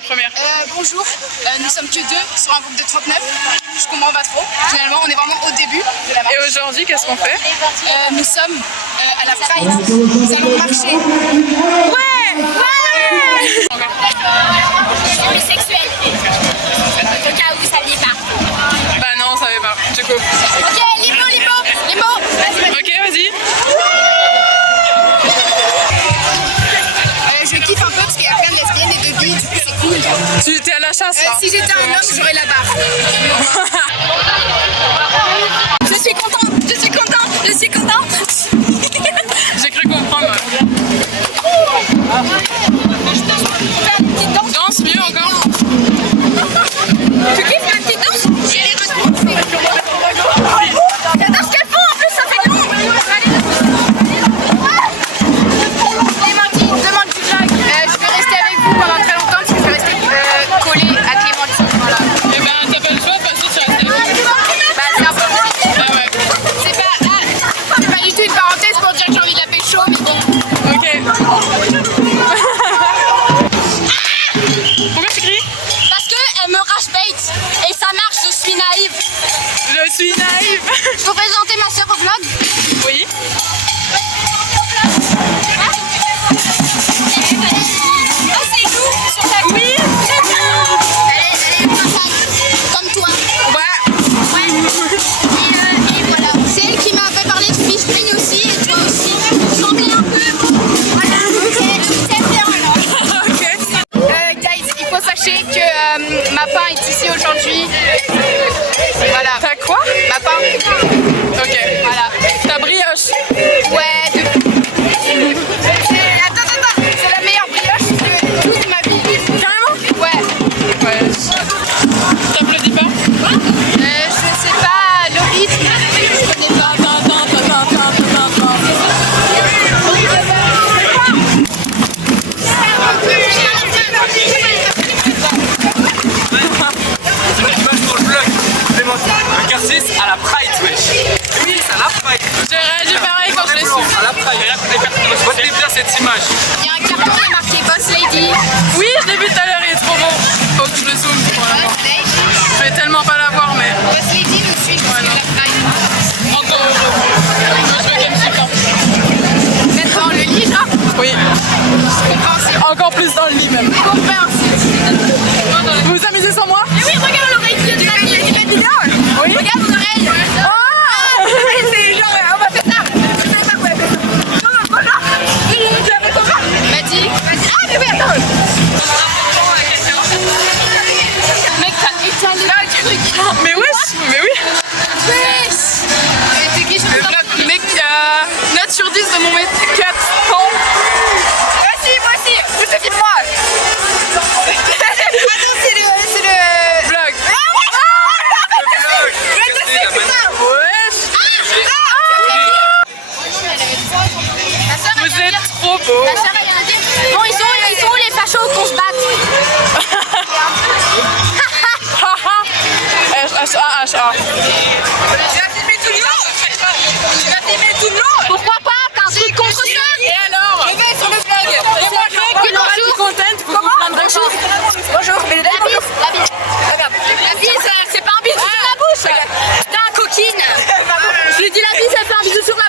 première. Bonjour, nous sommes que 2 sur un groupe de 39. Je comprends pas trop. Finalement, on est vraiment au début de la marche. Et aujourd'hui, qu'est-ce qu'on fait? Nous sommes à la Pride. Nous allons marcher. Ouais! Je suis bisexuelle. Au cas où vous saviez pas. Bah non, on savait pas. Du coup. Ok, limo. Ok, vas-y. Je kiffe un peu parce qu'il y a plein de lesbiennes et de billes, du coup c'est cool. Tu t'es à la chasse là? Si j'étais un homme, j'aurais la barre. Je suis contente. J'ai cru comprendre. Danse mieux encore. Tu kiffes ma petite danse? J'adore ce qu'elles font en plus, ça fait long. Clémentine, demande du vlog. Je vais rester avec vous pendant très longtemps parce que je vais rester collée à Clémentine. Voilà. Et ben t'as pas le choix parce que tu restes. Bah, c'est un peu Ah ouais. c'est pas du tout une parenthèse pour dire que j'ai envie de la pécho, mais bon. Ok. Pourquoi tu cries? Parce qu'elle me rage-bait et ça marche, je suis naïve. Je suis naïve. Je peux présenter ma soeur au vlog? Oui. Oh, c'est nous sur ta Oui. Elle est comme toi. Ouais. Et voilà. C'est elle qui m'avait parlé de fish bring aussi et toi aussi. Chantez un peu. Voilà. C'est bien alors. Ok. Guys, il faut sachez que ma pain est ici aujourd'hui. Voilà. T'as quoi? Ma pain. Ok. Voilà. Ta brioche. Ouais, de... Attends, c'est la meilleure brioche de toute ma vie. Carrément? Ouais. Ouais. T'applaudis pas? Je sais pas le rythme. Je connais pas. Le quartier à la Pride, wesh. Oui, c'est à la Pride. J'ai réagi pareil quand je l'ai su. À la Pride. Votez bien cette image. Il y a un carton qui est marqué Boss Lady. Oui, je l'ai vu tout à l'heure, il est trop bon. Faut que je le zoome pour l'avoir. Je vais tellement pas l'avoir, mais Boss Lady nous suit jusqu'à la Pride. encore heureux. Moi, je veux qu'elle me suive pas. Même dans le lit, genre. Oui. Compréhensible. Encore plus dans le lit même. Compréhensible. Vous vous amusez sans moi? Oui, regarde l'oreille de la vie. Tu fais une vidéo? Oui. Regarde mon oreille. C'est genre, on va faire ça. C'est ça, ouais. Vas-y. Ah, mais oui, attends. Mec, t'as éteint le truc. Mais wesh, mais oui. C'est qui je Le vlog, mec, note sur 10 de mon mètre 4 ans. Voici, je te filme moi. Attends, c'est le... Vlog. Ma soeur, Vous êtes trop beau. Ma soeur, elle vient de dire. Bon, ils sont où les fachos qu'on se batte? H-A-H-A. Pourquoi pas? T'as un truc contre ça? Et alors? je vais sur le vlog. Bonjour. Content, vous vous plaindrez pas. Bonjour, mais La bise. La bise, c'est pas un bisou sur la bouche. Putain, coquine. Je lui dis la bise, elle fait un bisou sur la bouche.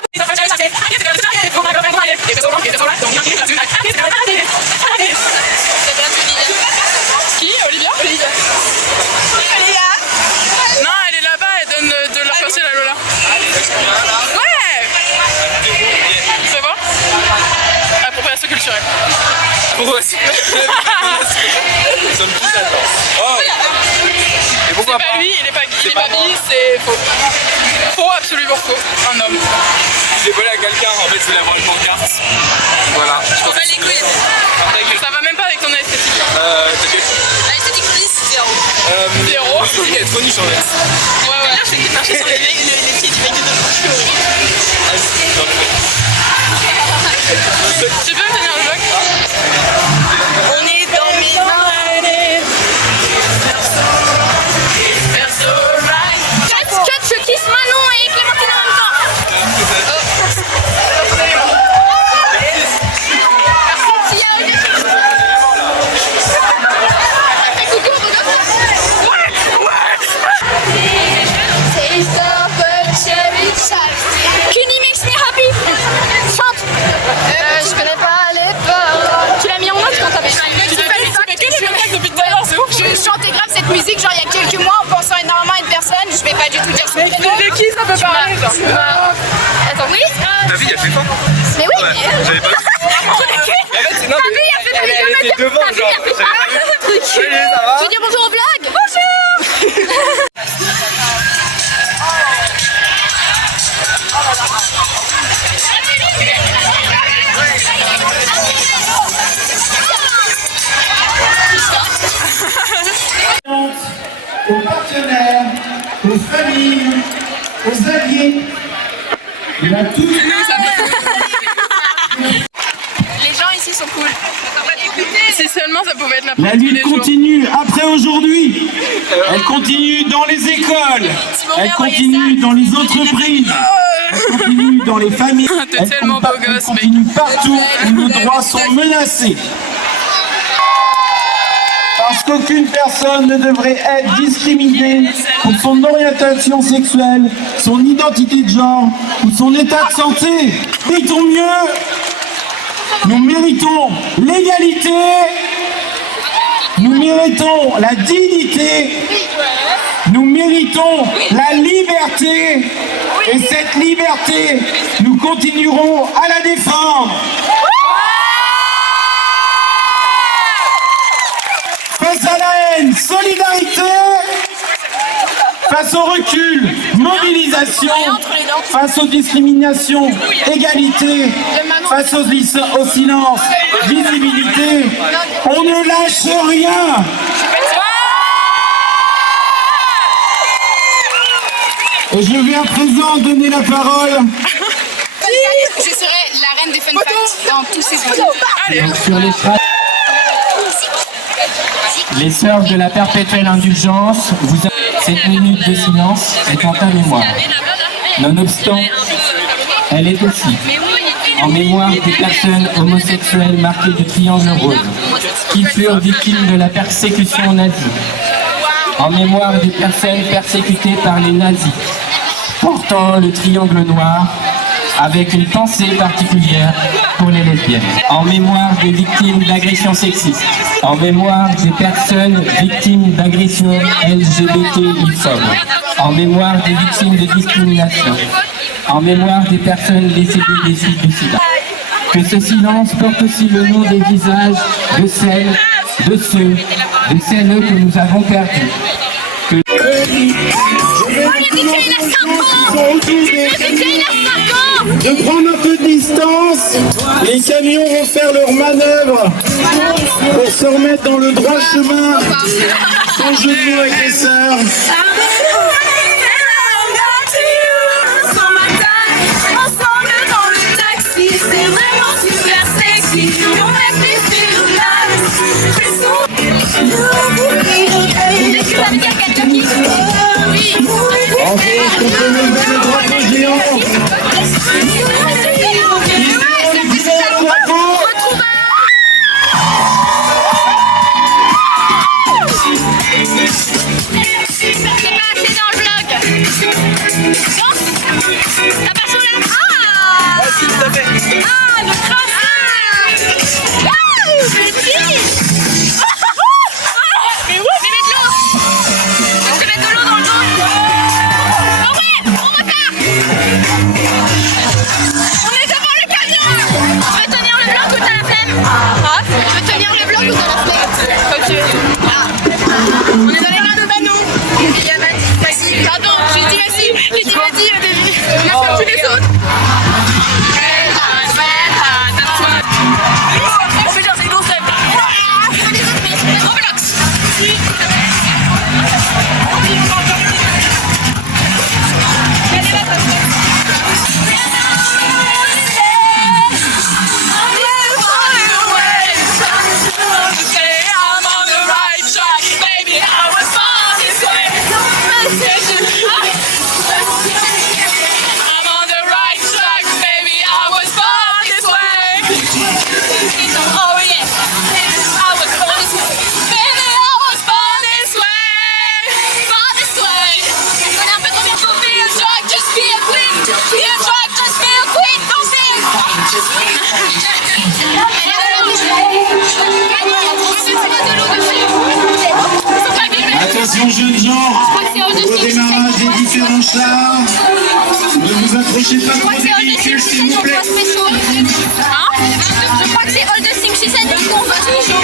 Qui? Olivia? Non, elle est là-bas, elle donne de leur passer la Lola. Ouais! C'est bon? Appropriation culturelle. Pourquoi c'est Nous sommes tous d'accord. Oh. Et C'est pourquoi pas lui, il est pas gay, il est pas bi, c'est faux. Faux, absolument faux. Un homme. J'ai volé à quelqu'un, en fait, je voulais avoir une pancarte. Voilà. Je pense que c'est Ça va même pas avec ton esthétique. t'inquiète. L'esthétique 10, 0. Zéro. L'esthétique, elle est trop niche en fait. Ouais, ouais. Je vais marcher sur les pieds du mec de Tu peux me tenir le vlog? On est dans mes mains. Cut, je kiss Manon et Clémentine en même temps. Attends, oui. Ta fille, elle fait faim. Mais oui. Ouais, j'avais pas vu. En fait, non, mais elle était devant, genre. J'avais pas vu. Salut, ça va? Tu veux dire bonjour au vlog? Bonjour. Aux partenaires, aux familles, aux alliés, et à tous. Les gens ici sont cool. Si seulement ça pouvait être la La pratique tous les lutte jours. continue après aujourd'hui. Elle continue dans les écoles. Elle continue dans les entreprises. Elle continue dans les familles. T'es Elle tellement beau gosse, mec. continue partout où nos droits sont menacés. Parce qu'aucune personne ne devrait être discriminée pour son orientation sexuelle, son identité de genre ou son état de santé. Méritons mieux. Nous méritons l'égalité. Nous méritons la dignité. Nous méritons la liberté. Et cette liberté, nous continuerons à la défendre. Face à la haine, solidarité. Face au recul, mobilisation. Face aux discriminations, égalité. Face au silence, visibilité. On ne lâche rien. Et je vais à présent donner la parole. Je serai la reine des fun facts dans tous ces vidéos. Sur les sœurs de la perpétuelle indulgence, cette minute de silence est en ta mémoire. Nonobstant, elle est aussi en mémoire des personnes homosexuelles marquées du triangle rose, qui furent victimes de la persécution nazie. En mémoire des personnes persécutées par les nazis, portant le triangle noir, avec une pensée particulière pour les lesbiennes. En mémoire des victimes d'agressions sexistes. En mémoire des personnes victimes d'agressions LGBTI-phobes. En mémoire des victimes de discrimination. En mémoire des personnes décédées des suites du sida. Que ce silence porte aussi le nom des visages de celles, de ceux, de celles que nous avons perdus. De prendre un peu de distance, les camions vont faire leur manœuvre pour se remettre dans le droit chemin, sans jeu de mots avec les sœurs. Attention jeunes gens, au démarrage des différents chars, ne vous Je Approchez pas crois trop que c'est des All the véhicules, Things s'il qui vous plaît. convainc spéciaux. Hein? Je crois que c'est All the Things qui convainc spéciaux.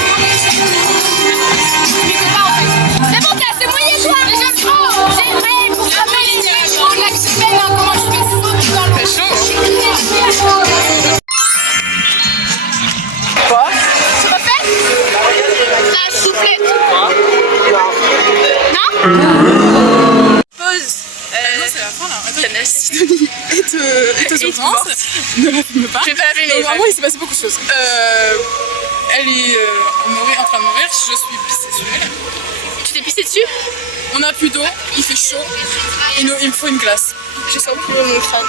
Je m'écoute pas en fait. C'est bon, t'es assez mouillé toi. Mais j'aime trop. J'ai une vraie pour frapper les nuages. En l'action, comment je fais sauter dans l'eau. C'est chaud. Quoi? Tu refais? La soufflette. Non? Pause. Non, c'est la fin là. Attends, Sidonie est aux urgences. Ne la filme pas. Je vais pas la filmer. Vraiment, il s'est passé beaucoup de choses. Elle est en train de mourir. Je suis pissée sur elle. Tu t'es pissé dessus? On a plus d'eau, il fait chaud. Et il me faut une glace. J'ai senti mon crâne.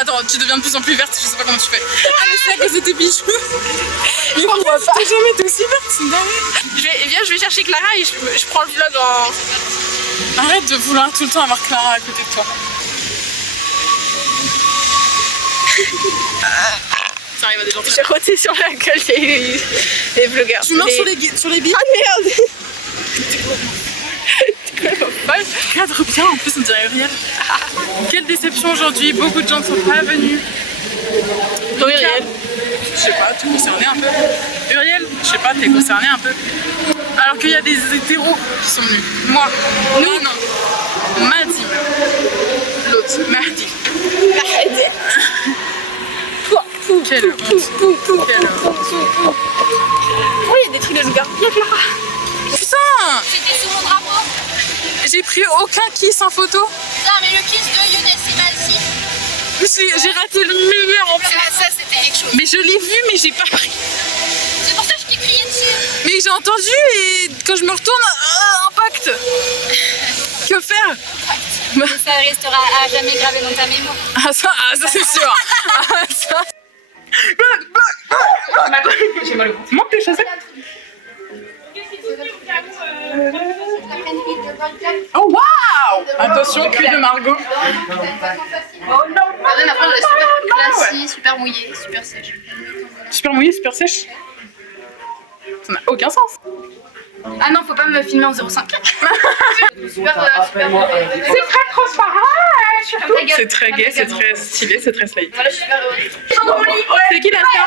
Attends, tu deviens de plus en plus verte, je sais pas comment tu fais. Ah, mais c'est à cause de tes bijoux. Mais on voit pas. T'as jamais été aussi verte, c'est dingue. Viens, je vais chercher Clara et je prends le vlog en... Arrête de vouloir tout le temps avoir Clara à côté de toi. Ça arrive à des gens très... J'ai roté sur la gueule les vlogueurs. Tu marches sur les billes. Ah merde. Cadre bien, en plus on dirait Uriel. Quelle déception aujourd'hui, beaucoup de gens ne sont pas venus. Toi Uriel. Je sais pas, t'es concerné un peu. Uriel, je sais pas, t'es concerné un peu. Alors qu'il y a des hétéros qui sont venus. Moi, nous, non. Mahdi. L'autre, Mahdi. Quelle honte. Quelle honte. Oui, il y a des trucs de loup-garou. Il y a Clara. Putain, C'était sous mon drapeau. j'ai pris aucun kiss en photo. Non, mais le kiss de Younes et Malsi. J'ai raté le meilleur en plus. Ça, c'était quelque chose. Mais je l'ai vu, mais j'ai pas pris. C'est pour ça que je t'ai crié dessus. Mais j'ai entendu et quand je me retourne, impact. Que faire? Ça restera à jamais gravé dans ta mémoire. Ah ça c'est sûr. Ah, ça. J'ai mal au ventre. Monte tes chaussettes. Oh waouh! Attention, cul de Margot. Marlène, après, elle est super classique, super mouillée, super sèche. Super mouillée, super sèche. Ça n'a aucun sens. Ah non, faut pas me filmer en 0,5. Super, super C'est très transparent. Comme ta gueule. C'est très gay, c'est très stylé, c'est très slay. Voilà, je suis super heureuse. C'est qui la star?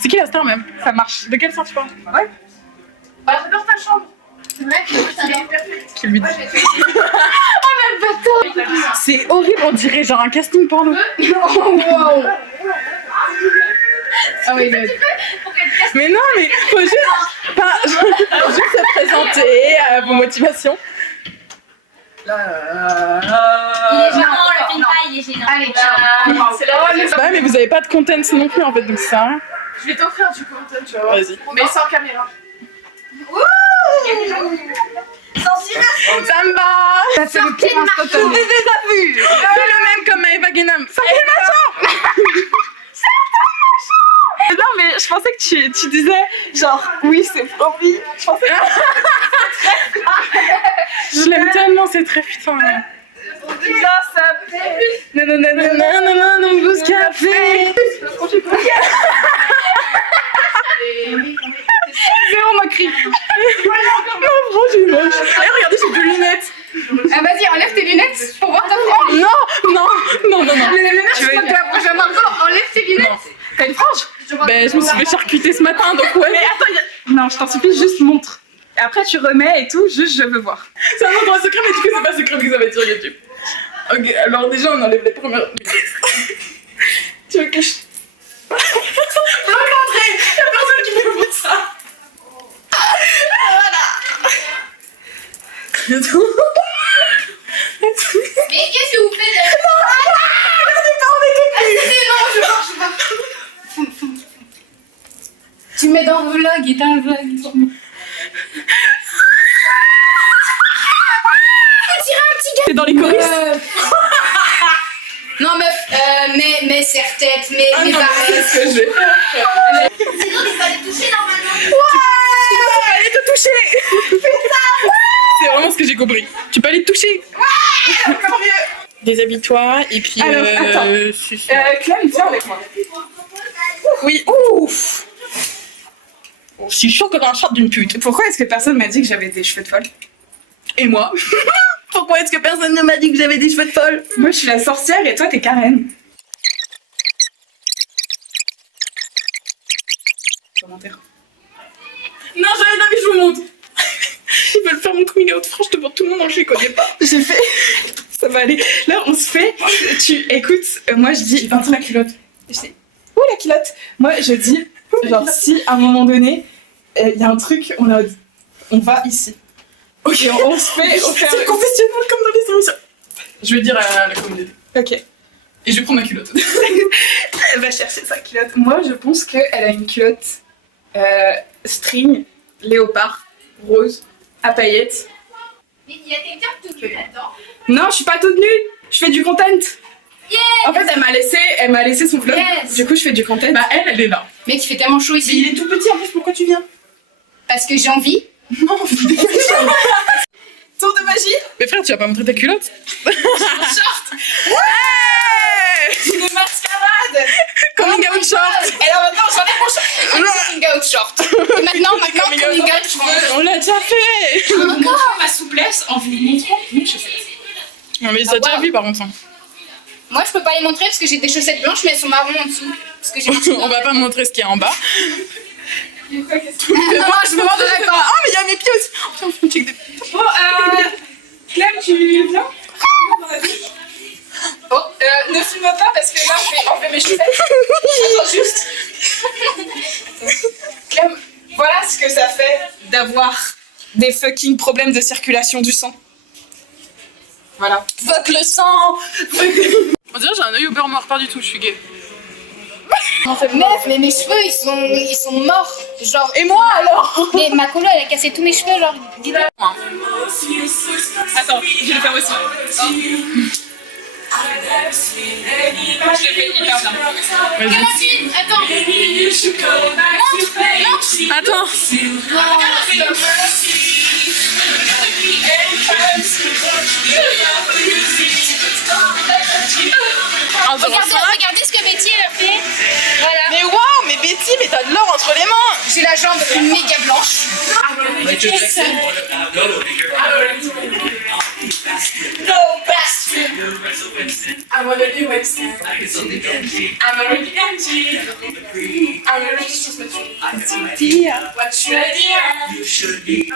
C'est qui la star même? Ça marche. De quelle star tu parles? Ouais. Bah, j'adore ta chambre. C'est vrai que c'est perfect. Qui lui dit? C'est horrible, on dirait genre un casting porno. Wow. Ah oui, Mais non, mais faut juste, juste se présenter à vos motivations. Il est gênant, le film pas, il est gênant. Allez, ciao. C'est la Ouais, mais vous avez pas de content non plus en fait, donc ça. Je vais t'offrir du content, tu vas voir. Vas-y. Mais sans caméra. Ça me va. C'est le pire instantané. Fais le même comme Maëva Guénam. Ça fait ma chambre. Non mais je pensais que tu disais genre oui c'est promis. Je pensais je l'aime tellement, c'est très putain. Nanana, Boost Café. Zéro moquerie. Non, gros, j'ai moche. Eh, regardez, j'ai 2 lunettes. Ah, vas-y, enlève tes lunettes pour voir ta frange. Non. Mais les lunettes, tu peux t'approcher à Margot, enlève tes lunettes. T'as une frange? Ben, je me suis fait charcuter ce matin, donc ouais. Mais attends, non, je t'en supplie, juste montre. Et après, tu remets et tout, juste je veux voir. C'est un endroit secret, mais du coup, c'est pas secret que vous avez sur YouTube. Ok, alors déjà, on enlève les premières. Tu veux que je. Bloc d'entrée! Y'a personne qui peut voir ça! Voilà! Mais qu'est-ce que vous faites? Tu mets dans le vlog et t'as un vlog. C'est dans les choristes? Non meuf, mais serre-tête, mais Ah non, c'est ce que je vais faire. Sinon, tu peux aller toucher normalement. Ouais! Allez te toucher! C'est vraiment ce que j'ai compris. Tu peux aller te toucher. Ouais! Déshabille-toi et puis. Alors, attends. Clem, viens avec moi. Oui, ouf! Je suis chaud comme un short d'une pute. Pourquoi est-ce que personne m'a dit que j'avais des cheveux de folle? Et moi? Pourquoi pourquoi est-ce que personne ne m'a dit que j'avais des cheveux de folle? Moi, je suis la sorcière et toi, t'es Karen. Commentaire. Non, mais je vous montre. Ils veulent faire mon coming out franche devant tout le monde, je les connais pas. J'ai fait... Ça va aller. Là, on se fait... Tu écoutes, moi je dis... J'ai pas la culotte. Je dis... Où la culotte? Moi, je dis... Genre, si à un moment donné, il y a un truc, on va ici. Ok, on se fait... C'est confessionnel comme dans les émissions. Je vais dire à la communauté. Ok. Et je vais prendre ma culotte. Elle va chercher sa culotte. Moi, je pense qu'elle a une culotte string, léopard, rose, à paillettes. Mais il y a quelqu'un tout nu là-dedans. Non, je suis pas toute nue. Je fais du content. Yeah. En fait, elle m'a laissé son vlog. Yes. Du coup, je fais du content. Bah, elle est là. Mec, il fait tellement chaud Mais ici. il est tout petit en plus, pourquoi tu viens? Parce que j'ai envie. Non, tour de magie. Mais frère, tu vas pas montrer ta culotte? Short. Ouais. Une mascarade. Coming out short. Et là maintenant, j'enlève mon short. Coming out short. Et maintenant, coming out short. On l'a déjà fait. Encore ma souplesse en vous montrant mes chaussettes. Non mais ça déjà vu par contre. Moi, je peux pas les montrer parce que j'ai des chaussettes blanches, mais elles sont marron en dessous. Parce que j'ai On va pas montrer ce qu'il y a en bas. Non, je me demande d'accord. Oh mais il y a mes pieds aussi. Oh, putain, faut check des pieds. Bon, Clem, tu viens? Oh, Ne filme pas parce que là, je vais enlever mes chaussettes. Attends, juste. Clem, voilà ce que ça fait d'avoir des fucking problèmes de circulation du sang. Voilà. Fuck le sang. On dirait que j'ai un œil au beurre noir, pas du tout, je suis gay. meuf, mais mes cheveux, ils sont morts. Genre. Et moi alors? Mais ma colo, elle a cassé tous mes cheveux, genre. Dis-le. Attends, je vais le faire aussi. Je le fais hyper bien. Clémentine, attends. Montre. Attends. Regardez ce que Betty elle a fait. Voilà. Mais waouh, mais Betty, mais t'as de l'or entre les mains. J'ai la jambe méga blanche. No best. I'm already wasted. I'm already empty. I'm already just dear. What should I do? You should be.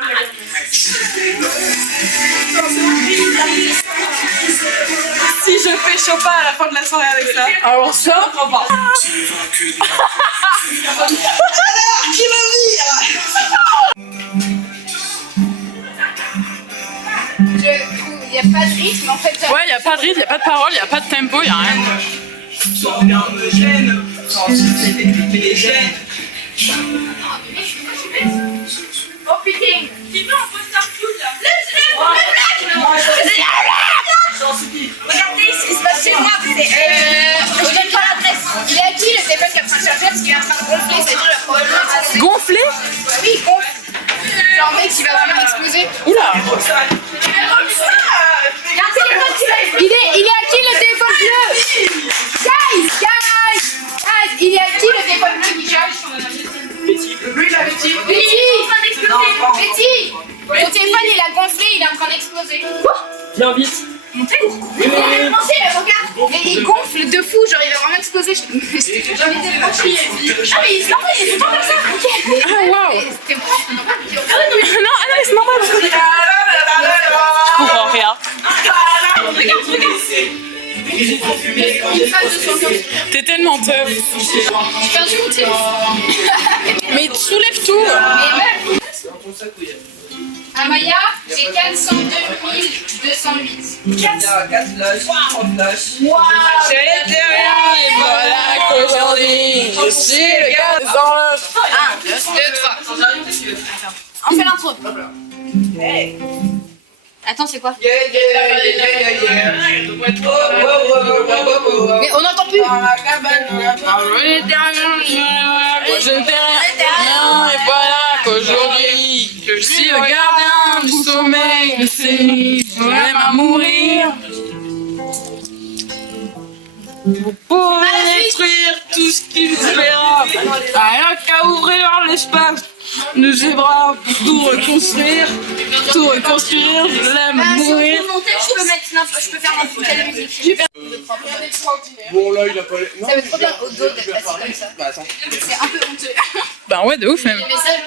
Si je fais Chopin à la fin de la soirée avec ça. Alors ça, on va. Alors, qui va venir? Il n'y a pas de rythme en fait. Ouais, y a pas de rythme, y a pas de parole, y a pas de tempo, y a rien. Sans bien me gêne, sans citer les gènes. Oh putain. Qui veut un poster cute là? Regardez ce qui se passe chez moi. Je donne pas l'adresse. Il est à qui le téléphone qui est en train de charger parce qu'il est en train de gonfler, c'est-à-dire le problème. Gonflé? Oui, il gonfle. Genre mec, il va vraiment exploser. Oula! Il est à qui le téléphone bleu? Guys, il est à qui le téléphone bleu qui charge? Betty! Ton téléphone il a gonflé, il est en train d'exploser. Quoi? Viens vite! Mais regarde! Mais il gonfle de fou, genre il va vraiment exploser. Ah mais il se lance, il est tout le temps comme ça. Ok. Ah waouh! C'était moi, je comprends pas. Non, c'est normal. Je comprends rien. Une phase de son. T'es tellement tough. Je fais un shoot. Mais soulève tout. Mais ouais. Amaya, j'ai 402 208. 4 flashs, 3 flashs. J'étais rien et voilà qu'aujourd'hui je suis le gars des horloges. 1, 2, 3. On fait l'intro. Attends, c'est quoi? Yeah, yeah, yeah, yeah, yeah. Mais on n'entend plus. Je ne t'ai rien et voilà qu'aujourd'hui je suis le gardien du sommeil de ces nuits. Je m'aime à mourir. Vous pouvez détruire tout ce qu'il verra. Rien qu'à ouvrir l'espace de ses bras pour tout reconstruire, je l'aime mourir. Je peux faire n'importe quelle musique. Bon, là, il a pas. Non, Ça va être trop bien au dos d'être assis parler. comme ça. Bah, attends. C'est un peu honteux. Bah ouais, de ouf même. Les messages.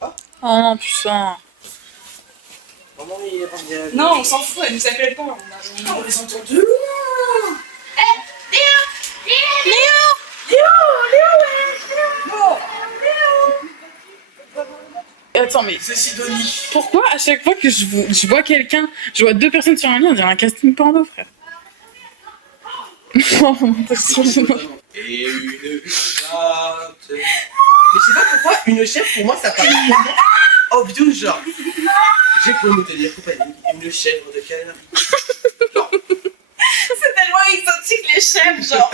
Oh non, putain. Maman, il est pas bien. Non, on s'en fout, elle nous appelle pas. On les entend de loin. Attends, mais C'est Sidonie. pourquoi à chaque fois que je vois quelqu'un, je vois deux personnes sur un lien, on dirait un casting porno, frère. Non, t'as trop gênant. Et une chatte. Mais je sais pas pourquoi, une chèvre, pour moi, ça paraît tellement obvious, genre. J'ai pour te dire compagnie, une chèvre de canard. C'est tellement exotique les chèvres, genre.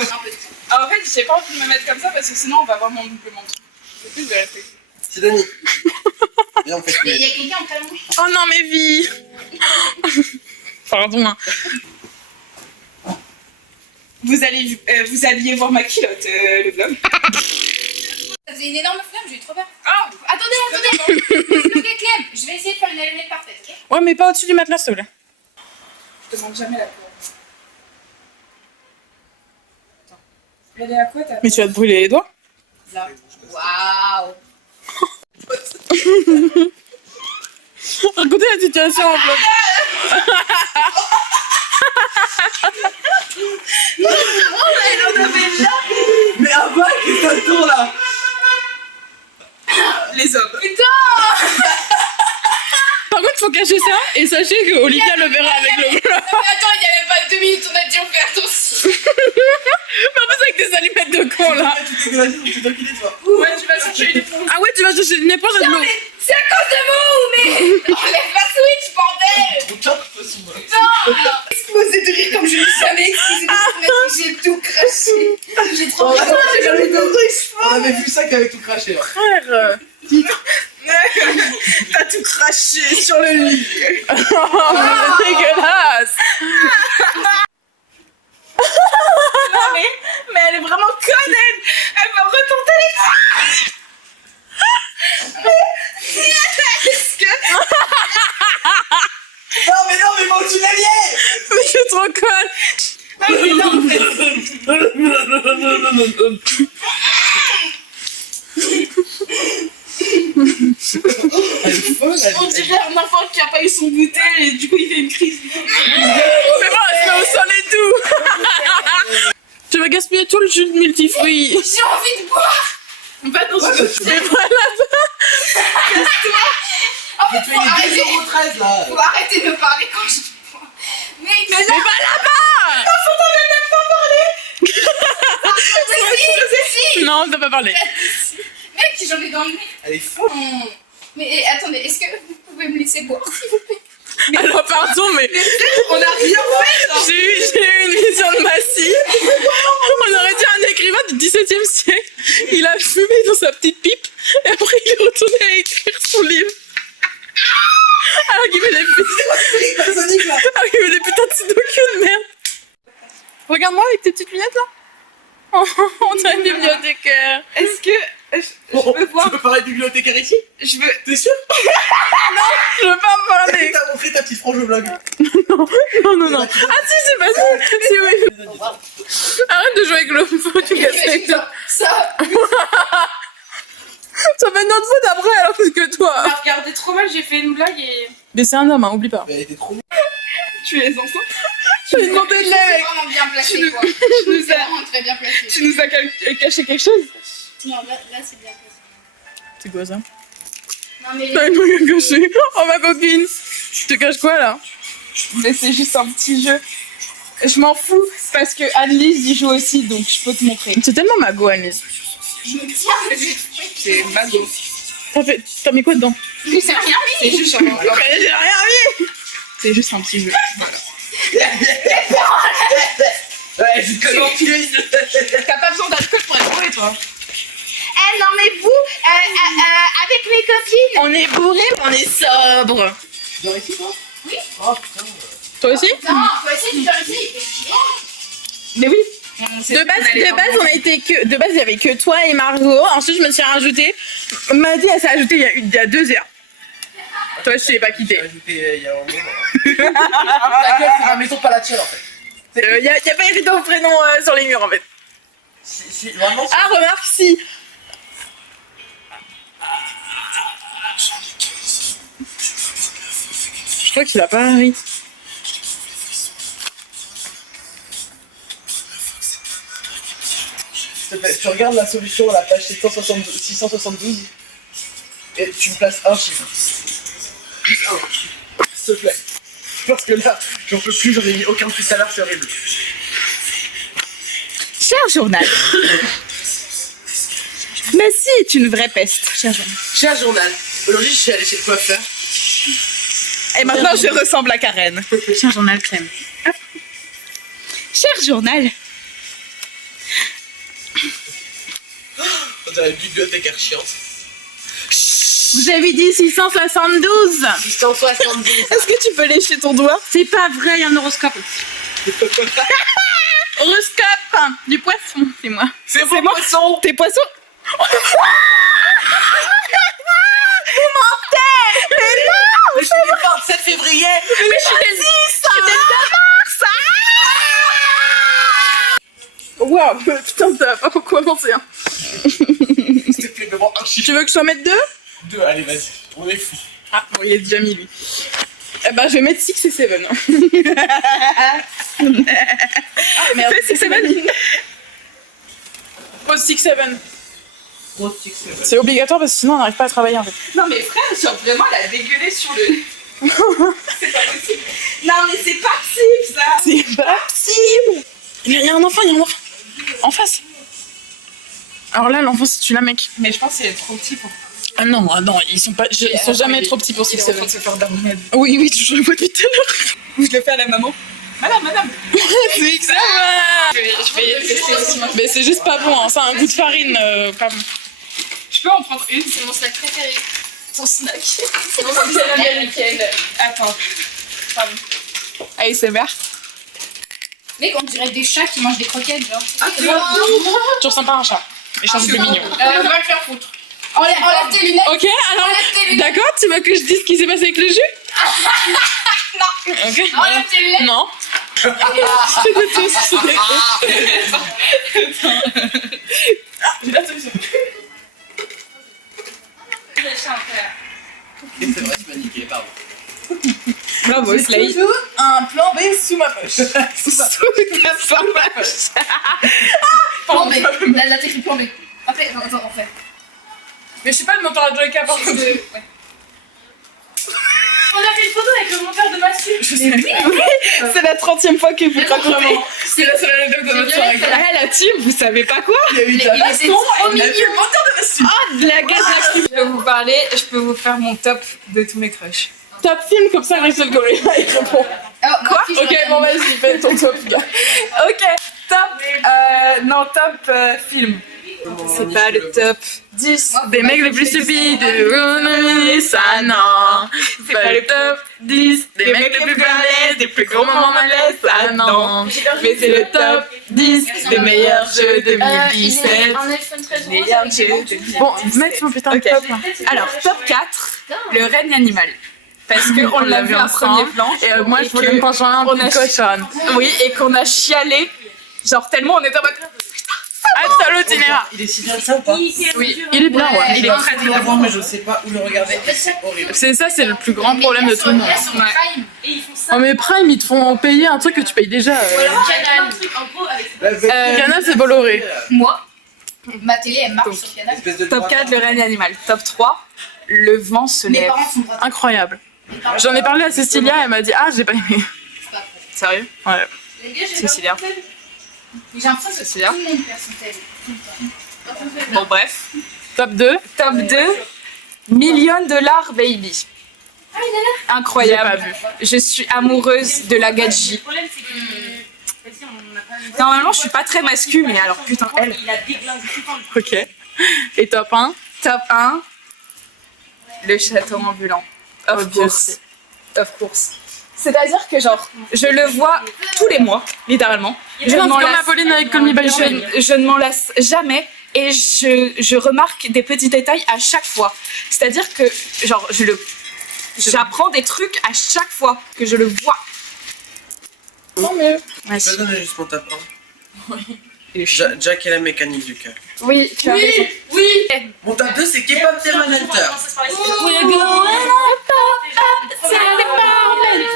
Alors, en fait, j'ai pas envie de me mettre comme ça parce que sinon on va voir mon double menton. C'est plus de rester. Sidonie. Viens, on fait Mais il y a quelqu'un en talon. Oh non, mes vies. Pardon. Hein. Vous alliez voir ma culotte, le vlog. Ça faisait une énorme flamme, j'ai eu trop peur. Ah, Attendez. Bloquez Clem. Je vais essayer de faire une allumette parfaite, ok? ouais, mais pas au-dessus du matelas, s'il te plaît. Je te demande jamais la couleur. Attends. Elle est à quoi ta Mais tu vas te brûler les doigts? Là. Waouh. Racontez la situation en vlog. Mais avant, qu'est-ce que ça tourne là? Les hommes. Par contre, faut cacher ça et sachez que Olivia le verra avec le vlog. Mais attends, il y avait pas 2 minutes, on a dit on fait attention. Mais en plus avec des allumettes de con là. Tu t'es dégueulasse, tu t'es enculé toi. Ouais, tu vas chercher une éponge. Ah ouais, tu vas chercher une éponge et de l'eau. C'est à cause de vous, mais enlève la Switch, bordel. Au top possible. Non. Explosé de rire comme je l'ai jamais explosé de rire, j'ai tout craché. J'ai trop peur. On avait vu ça qu'avec tout craché là. Frère. T'as tout craché sur le lit. Oh, c'est dégueulasse. Non, mais elle est vraiment conne, elle va retenter les. Est-ce que. Non, mais bon, tu l'as bien. Mais c'est trop cool. Ah, mais non, en fait. On dirait un enfant qui a pas eu son goûter et du coup il fait une crise. Mais bon, elle se met au sol et tout. Tu vas gaspiller tout le jus de multifruits. J'ai envie de boire. On va dans une. Mais voilà. En fait, faut arrêter. 2,13€ là. Faut arrêter de parler quand je bois. Mais Mais va là-bas. si. Non, on t'a pas parlé. Mec, j'en ai dans le nez. Elle est folle. Mais attendez, est-ce que vous pouvez me laisser boire, s'il vous plaît? Alors pardon, mais On a rien fait. j'ai eu une vision de Massy. On aurait dit un écrivain du XVIIe siècle. Il a fumé dans sa petite pipe et après il est retourné à écrire son livre. Alors qu'il fait des petits... Sonic là. Alors qu'il fait des putains de sudoku de merde. Regarde-moi avec tes petites lunettes là. Oh, on dirait un bibliothécaire. Est-ce que. Je peux Tu voir. peux parler du bibliothécaire ici? Je veux. T'es sûr? Je veux pas me parler. T'as montré ta petite frange au vlog. Non. Ah si, c'est pas ça. Si, oui. Arrête de jouer avec le feu, tu casses avec ça. Ça. Ça fait notre faute après alors que toi. T'as regardé trop mal, j'ai fait une blague et. Mais c'est un homme, hein, oublie pas. Mais elle était trop nulle. Tu es enceinte. Je lui ai demandé de C'est l'aide. vraiment bien placé, quoi. Tu nous C'est as, vraiment très bien placé. tu nous as caché quelque chose. Non, là c'est bien placé. C'est quoi ça? Non, mais. T'as une rien caché. Oh ma coquine. Tu te caches quoi là? Mais c'est juste un petit jeu. Je m'en fous parce que Annelise y joue aussi, donc je peux te montrer. C'est tellement mago, Annelise. Je me tiens, mais C'est mago. T'as mis quoi dedans? Mais c'est rien C'est mis. juste un. J'ai rien mis. C'est juste un petit jeu. Voilà. Ouais, je connais l'enculé. T'as pas besoin d'alcool pour être bourré, toi. Eh non, mais vous, avec mes copines. On est bourré, mais on est sobre. Tu dors ici toi? Oui. Oh putain. Toi aussi? Non, faut essayer de faire ici. Mais oui. De base, on a été que. De base, il y avait que toi et Margot. Ensuite, je me suis rajoutée. Maddy, elle s'est ajoutée il y a 2 heures. Toi, je t'ai pas quitté. J'ai ajouté il y a un moment. Ta gueule, c'est ma maison, pas la tienne en fait. Il y a pas écrit ton prénom sur les murs en fait. Si, vraiment. Ah, remarque, si. Je crois qu'il a pas. Oui. S'il te plaît, tu regardes la solution à la page 672 et tu me places un chiffre. Juste un. S'il te plaît. Parce que là, j'en peux plus, j'en ai mis aucun depuis tout à l'heure, c'est horrible. Cher journal. Massy est une vraie peste. Cher journal. Cher journal, aujourd'hui je suis allée chez le coiffeur. Et maintenant, je ressemble à Karen. Cher journal crème. Cher journal. On dirait une bibliothécaire chiante. Vous avez dit 672. 672. Est-ce que tu peux lécher ton doigt? C'est pas vrai, il y a un horoscope. Horoscope du poisson, c'est moi. C'est mon poisson. T'es poisson? Mais je suis le 27 février. Mais je suis des 10. Waouh, putain, t'as pas beaucoup avancé. Hein. S'il te plaît, demande un chiffre. Tu veux que je t'en mette 2? 2, allez, vas-y. On est fou. Ah, bon, il est déjà mis lui. Eh ben, je vais mettre 6 et 7. Ah, merde, 6 et 7. Pose 6 7. C'est obligatoire parce que sinon on n'arrive pas à travailler en fait. Non mais frère, genre vraiment elle a dégueulé sur le... C'est pas possible. Non mais c'est pas possible ça. C'est pas possible. Il y a un enfant, en face. Alors là, l'enfant, c'est tu la mec. Mais je pense qu'il est trop petit pour... Ah non, ils sont pas, ils sont jamais trop petits pour 6 Il est en train de se faire darminer. Oui, je le vois depuis tout à l'heure. Je le fais à la maman. Madame. C'est que ça va. Je vais tester aussi. Mais c'est juste pas bon, hein. Ça a un goût de farine, pas bon. Je peux en prendre une. C'est mon snack préféré. Ton snack. C'est mon snack américaine. Attends. Pardon. Allez, c'est vert. Mec, on dirait des chats qui mangent des croquettes, genre. Ah, c'est bon. Tu ressembles pas à un chat. Les chats, c'est plus mignon. Va le faire foutre. Enlève tes lunettes. Ok, alors, d'accord, tu veux que je dise ce qui s'est passé avec le jus? Non. Ok. Enlève tes lunettes. Non. Je déteste. J'ai la solution. Et c'est vrai, tu m'as niqué, pardon. Bravo, Slay. Toujours un plan B sous ma poche. Sous ta poche. Plan B. La technique plan B. Après, attends, on fait. Mais je sais pas le monteur de Joyka par contre. Ouais. On a fait une photo avec le monteur de Massy. C'est la 30e fois que vous racontez. C'est la seule anecdote de notre soirée. Ah, la team, vous savez pas quoi? Il y a eu de Il la était baston. trop On a fait mignon. le monteur de Massy. Ah, de la gaz. Je peux vous parler, je peux vous faire mon top de tous mes crushs. Top film, comme ça, Rachel Goley, il répond. Quoi? Ok, bon, vas-y, fais ton top, gars. Ok, top film. C'est pas le top 10 des mecs les plus stupides. Ça non. C'est pas le top 10 des mecs les plus balèzes, des plus gros moments malaises. Ça non. Mais c'est le top 10 des meilleurs jeux 2017. Un iPhone 13 Pro, Meilleurs avec des jeux. bandes. Bon, mets mon putain de top. Alors, top 4, le règne animal. Parce qu'on l'a vu en premier plan. Et moi, je voulais me pencher un peu cochonne. Oui, et qu'on a chialé. Genre, tellement on était en mode. Absolument cinéma. Il est si bien que ça ou pas? Oui, il est bien, ouais. Il est très très bien, mais je sais pas où le regarder. C'est horrible. C'est ça, c'est le plus grand problème de tout le monde. Là, sur Prime. Oh, mais Prime, ils te font payer un truc que tu payes déjà. Canal. Canal, c'est Bolloré. Moi, ma télé, elle marche sur Canal. Espèce de Top 4, le règne animal. Top 3, le vent se Mes lève. parents sont droits. Incroyable. J'en ai parlé à Cécilia, elle m'a dit ah, j'ai pas aimé. C'est pas vrai. Sérieux? Ouais. Les gars, j'ai Cécilia. pas mon tel. Mais j'ai l'impression que C'est là. tout le monde perd son tel. Tout le temps. Bon, bref. Top 2. Top 2, Million Dollar Baby. Ah, il est là. Incroyable. Je suis amoureuse de la gadji. Normalement, je suis pas très masculine, mais alors putain, elle. Ok. Et top 1. Top 1, le château ambulant. Of course. Of course. C'est-à-dire que genre, je le vois tous les mois, littéralement. Je Non, ne m'en c'est comme lasse- Apolline avec Call Me By Your Name. je ne m'en lasse jamais et je remarque des petits détails à chaque fois. C'est-à-dire que genre, j'apprends des trucs à chaque fois que je le vois. Tant mieux. Je peux donner juste mon top 1. Jack et la mécanique du cœur. Oui, tu as raison. Mon top 2 c'est K-pop Demon Hunter.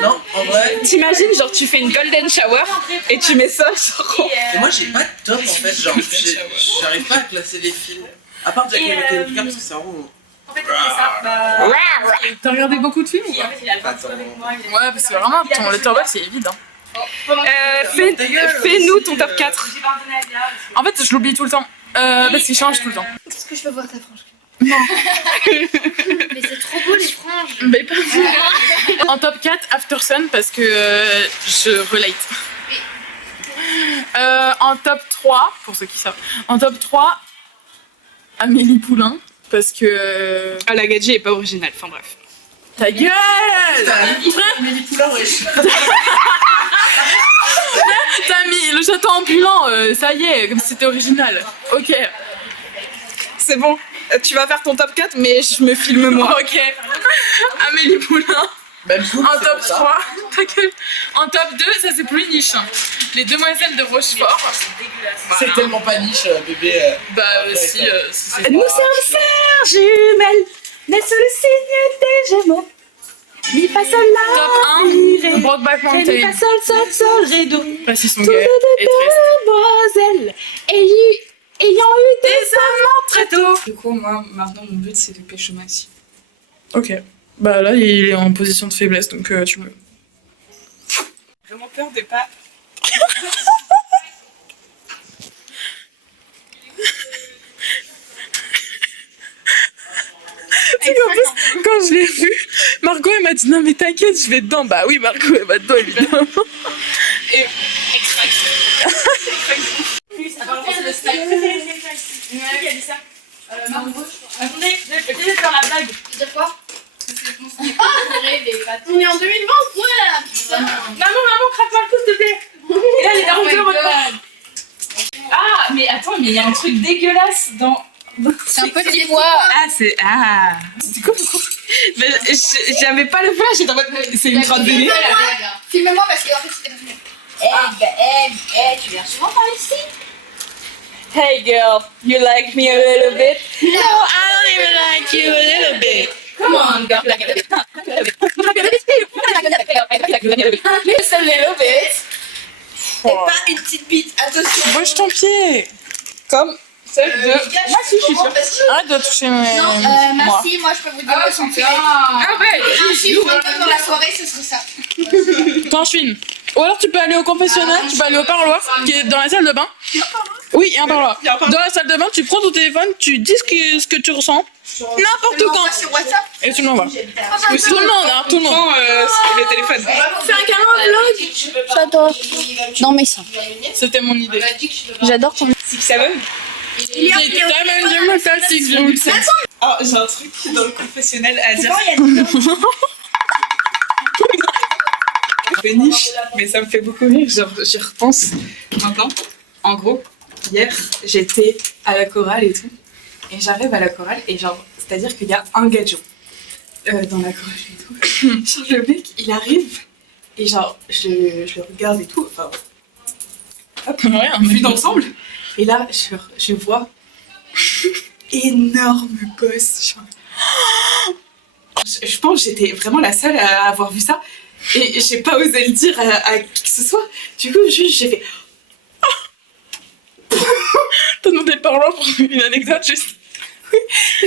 Non, en vrai. T'imagines, genre, tu fais une golden shower et tu mets ça, genre. Et moi j'ai pas de top en fait, genre j'arrive pas à classer les films. À part Jack et la mécanique du cœur parce que c'est vraiment. T'as regardé beaucoup de films ou pas? Attends. Ouais, parce que vraiment, ton letterbox c'est évident. Fais-nous ton top 4. En fait, je l'oublie tout le temps. Parce qu'il change tout le temps. Est-ce que je peux voir ta frange? Non. Mais c'est trop beau les franges. Mais pas En top 4, After Sun, parce que je relate. En top 3, pour ceux qui savent, en top 3, Amélie Poulain, parce que... Ah, la gadget est pas originale, enfin bref. Ta gueule! Amélie Poulain, wesh. T'as mis le château ambulant, ça y est, comme si c'était original. Ok. C'est bon, tu vas faire ton top 4, mais je me filme moi. Ok. Amélie Poulain. Même coup, En top 3, ta gueule. En top 2, ça c'est plus niche. Les demoiselles de Rochefort. c'est tellement pas niche, bébé. Bah si, c'est Nous sommes sœurs jumelles, nées sous le signe des Gémeaux. Mi fa sol la Top 1, Brokeback mi fa Mountain. sol sol sol ré do. Parce qu'ils sont Toutes gays les et tristes. demoiselles ayant eu des amants très tôt. Du coup, moi, maintenant, mon but, c'est de pécho Maxi. Ok. Bah là, il est en position de faiblesse, donc tu me... Vraiment peur de pas... C'est qu'en plus, quand je l'ai vu, Margot elle m'a dit non mais t'inquiète, je vais dedans. Bah oui, Margot elle va dedans évidemment. Et Attendez, je vais peut-être faire la blague. Dire quoi? On est en 2020? Ouais! Putain. Maman, craque-moi le cou, s'il te plaît. Et là, il est Oh my dans God. Ah, mais attends, mais il y a un truc dégueulasse dans... C'est un petit pois. Ah, c'est... Ah... C'est quoi mais j'avais pas le flash, j'étais en mode... C'est une grotte de nez. Filme-moi parce que en fait c'était pas filmé. Tu viens souvent par ici? Hey girl, you like me a little bit? No, I don't even like you a little bit. Come on, girl. Just a little bit. Et pas une petite bite, attention. Bouge ton pied. Comme celle de... Moi si, je suis sûre. Arrête de toucher mes... Non, moi. merci, moi je peux vous dire que son pied. Ah ouais, Un chiffre minimum dans la soirée, ce serait ça. T'en chouines. Ou alors tu peux aller au confessionnal, tu peux aller au parloir, qui est dans la salle de bain. Oui, il y a un parloir. Dans la salle de bain, tu prends ton téléphone, tu dis ce que tu ressens, n'importe quand, Sur WhatsApp. et tu m'envoies. Mais Tout le monde, hein, tout le monde. prends le téléphone. Fais un câlin vlog. J'adore. Non mais ça. C'était mon idée. J'adore ton. C'est que ça va. Il y a J'ai tellement de me faire six, je vous le sais. Oh, j'ai un truc dans le confessionnel à dire. Péniche, mais ça me fait beaucoup rire, genre j'y repense maintenant. En gros, hier j'étais à la chorale et tout, et j'arrive à la chorale et genre, c'est-à-dire qu'il y a un gadget dans la chorale et tout. Genre le mec il arrive et genre je le regarde et tout, enfin hop, Rien, vue d'ensemble, et là je vois énorme boss. Genre. Je pense que j'étais vraiment la seule à avoir vu ça. Et j'ai pas osé le dire à qui que ce soit. Du coup, juste, j'ai fait... T'as demandé le parloir pour une anecdote juste.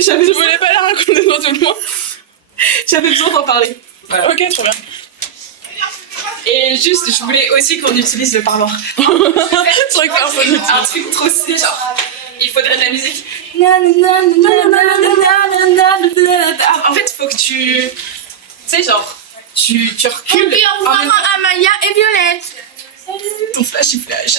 J'avais Je besoin, voulais pas la raconter devant tout le monde. j'avais besoin d'en parler. Voilà. Ok, trop bien. Et juste, je voulais aussi qu'on utilise le parloir. C'est vrai que personne ne Un truc trop stylé, genre... Il faudrait de la musique. En fait, faut que tu... Tu sais, genre... Tu On recules. peut En revoir même temps, Amaya et Violette. ton flashy flash.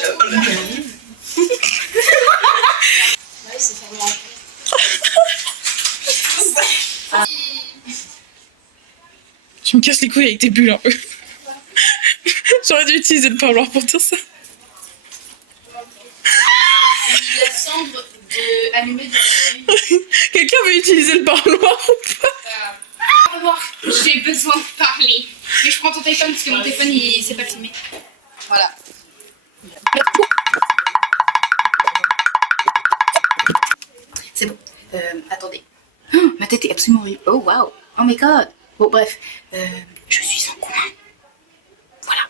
Tu me casses les couilles avec tes bulles un peu. J'aurais dû utiliser le parloir pour dire ça. La cendre de allumée de Quelqu'un veut utiliser le parloir ou pas? Au revoir. J'ai besoin de parler. Mais je prends ton téléphone parce que mon téléphone il s'est pas filmé. Voilà. C'est bon. Attendez. Oh, ma tête est absolument horrible. Oh waouh. Oh my god. Bon bref. Je suis en coin. Voilà.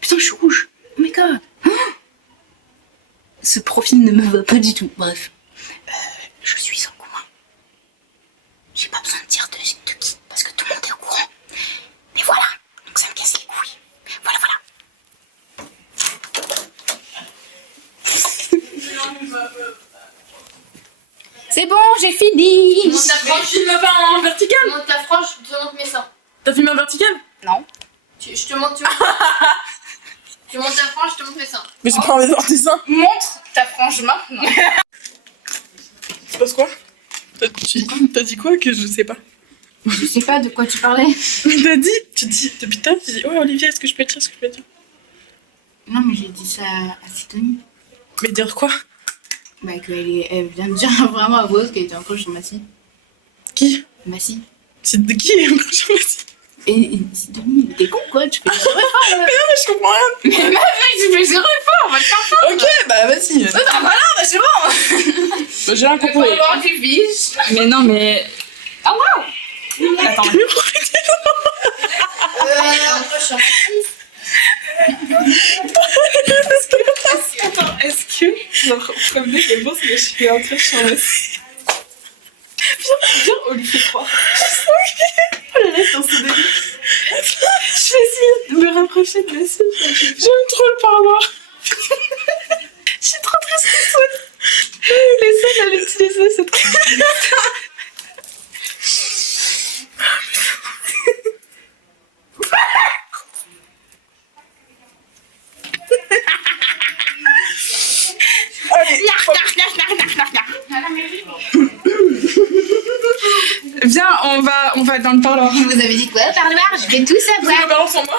Putain, je suis rouge. Oh my god. Oh. Ce profil ne me va pas du tout. Bref. Je suis en coin. J'ai pas besoin de dire de qui, parce que tout le monde est au courant. Mais voilà, donc ça me casse les couilles. Voilà, voilà. C'est bon, j'ai fini. Tu filmes pas en vertical? Je te montre ta frange, je te montre mes seins. T'as filmé en vertical? Non. Je te montre, tu montes ta frange, je te montre mes seins. Mais j'ai pas envie de voir tes seins. Montre ta frange maintenant. Il se passe quoi? T'as dit quoi que je sais pas? Je sais pas de quoi tu parlais. T'as dit? Tu dis, depuis tout à l'heure, tu dis, ouais Olivia, est-ce que je peux te dire ce que je peux te dire? Non, mais j'ai dit ça à Sidonie. Mais dire quoi? Bah, elle vient de dire vraiment à Rose qu'elle était en proche sur Massy. Qui? Massy. C'est de qui est Et Sidonie, t'es con quoi? Tu fais des erreurs. Mais non, mais je comprends rien. Mais ma mec, tu fais des erreurs, on va te faire ça. Ok, bah vas-y. Bah voilà, bah c'est bon. Bah, j'ai rien compris. Voir du biche. Mais non, mais. Ah waouh. Attends. Attends, est-ce que. Genre, premier, je pense que je fais un truc sur le. Viens, on lui fait croire. Oh là là, c'est un soudé. Je vais essayer de me rapprocher de la cible. J'aime trop le parloir. Je suis trop triste les sauts. Les sauts à l'utiliser, c'est trop. Viens, on va dans le parloir. Vous avez dit quoi, parloir? Je vais tout Le savoir. parloir sans moi?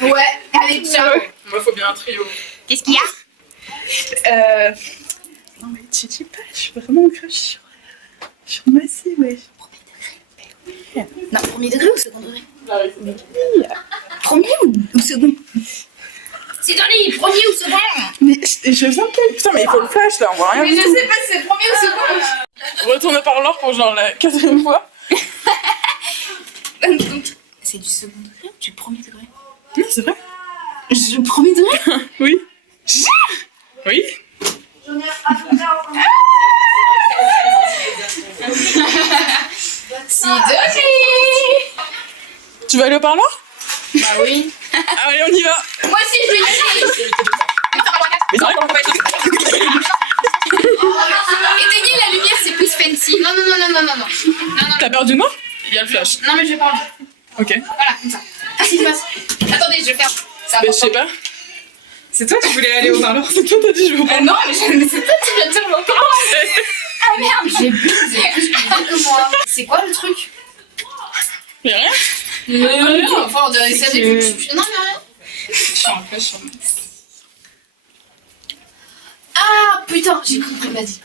Ouais, allez, ciao. Moi, faut bien un trio. Qu'est-ce qu'il y a? Non mais tu dis pas, je suis vraiment crush sur Massy, ouais. Non, premier degré ou second degré? Premier ou second? Sidonie, premier ou second? Mais je viens de... Putain, mais il faut le flash là, on voit rien. Mais je sais pas si c'est premier ou second. Retourne au parloir pour genre la 4e fois. C'est du second degré ou du premier degré? Non, c'est vrai. Du premier degré? Oui. Oui. Sidonie! Tu vas aller au parloir? Bah oui. Allez, on y va. Moi aussi, je lui dis. Mais c'est vrai qu'on peut pas être... Éteignez la lumière, c'est plus fancy. Non, non, non, non, non, non, non. T'as perdu non? Il y a le flash. Non, mais je vais pas enlever. Ok. Voilà, comme ça. Qu'est-ce qui se passe? Attendez, je ferme. Ça Mais je sais pas. C'est toi qui voulais aller au parloir. C'est toi t'as dit je veux pas. non, mais c'est toi qui viens de dire longtemps. Ah merde, j'ai bu, vous avez plus que moi. C'est quoi le truc? Y'a rien? Non, enfin, on dirait que ça C'est fait. Non, mais rien. Je suis un peu sur Massy. Ah putain, j'ai compris, vas-y.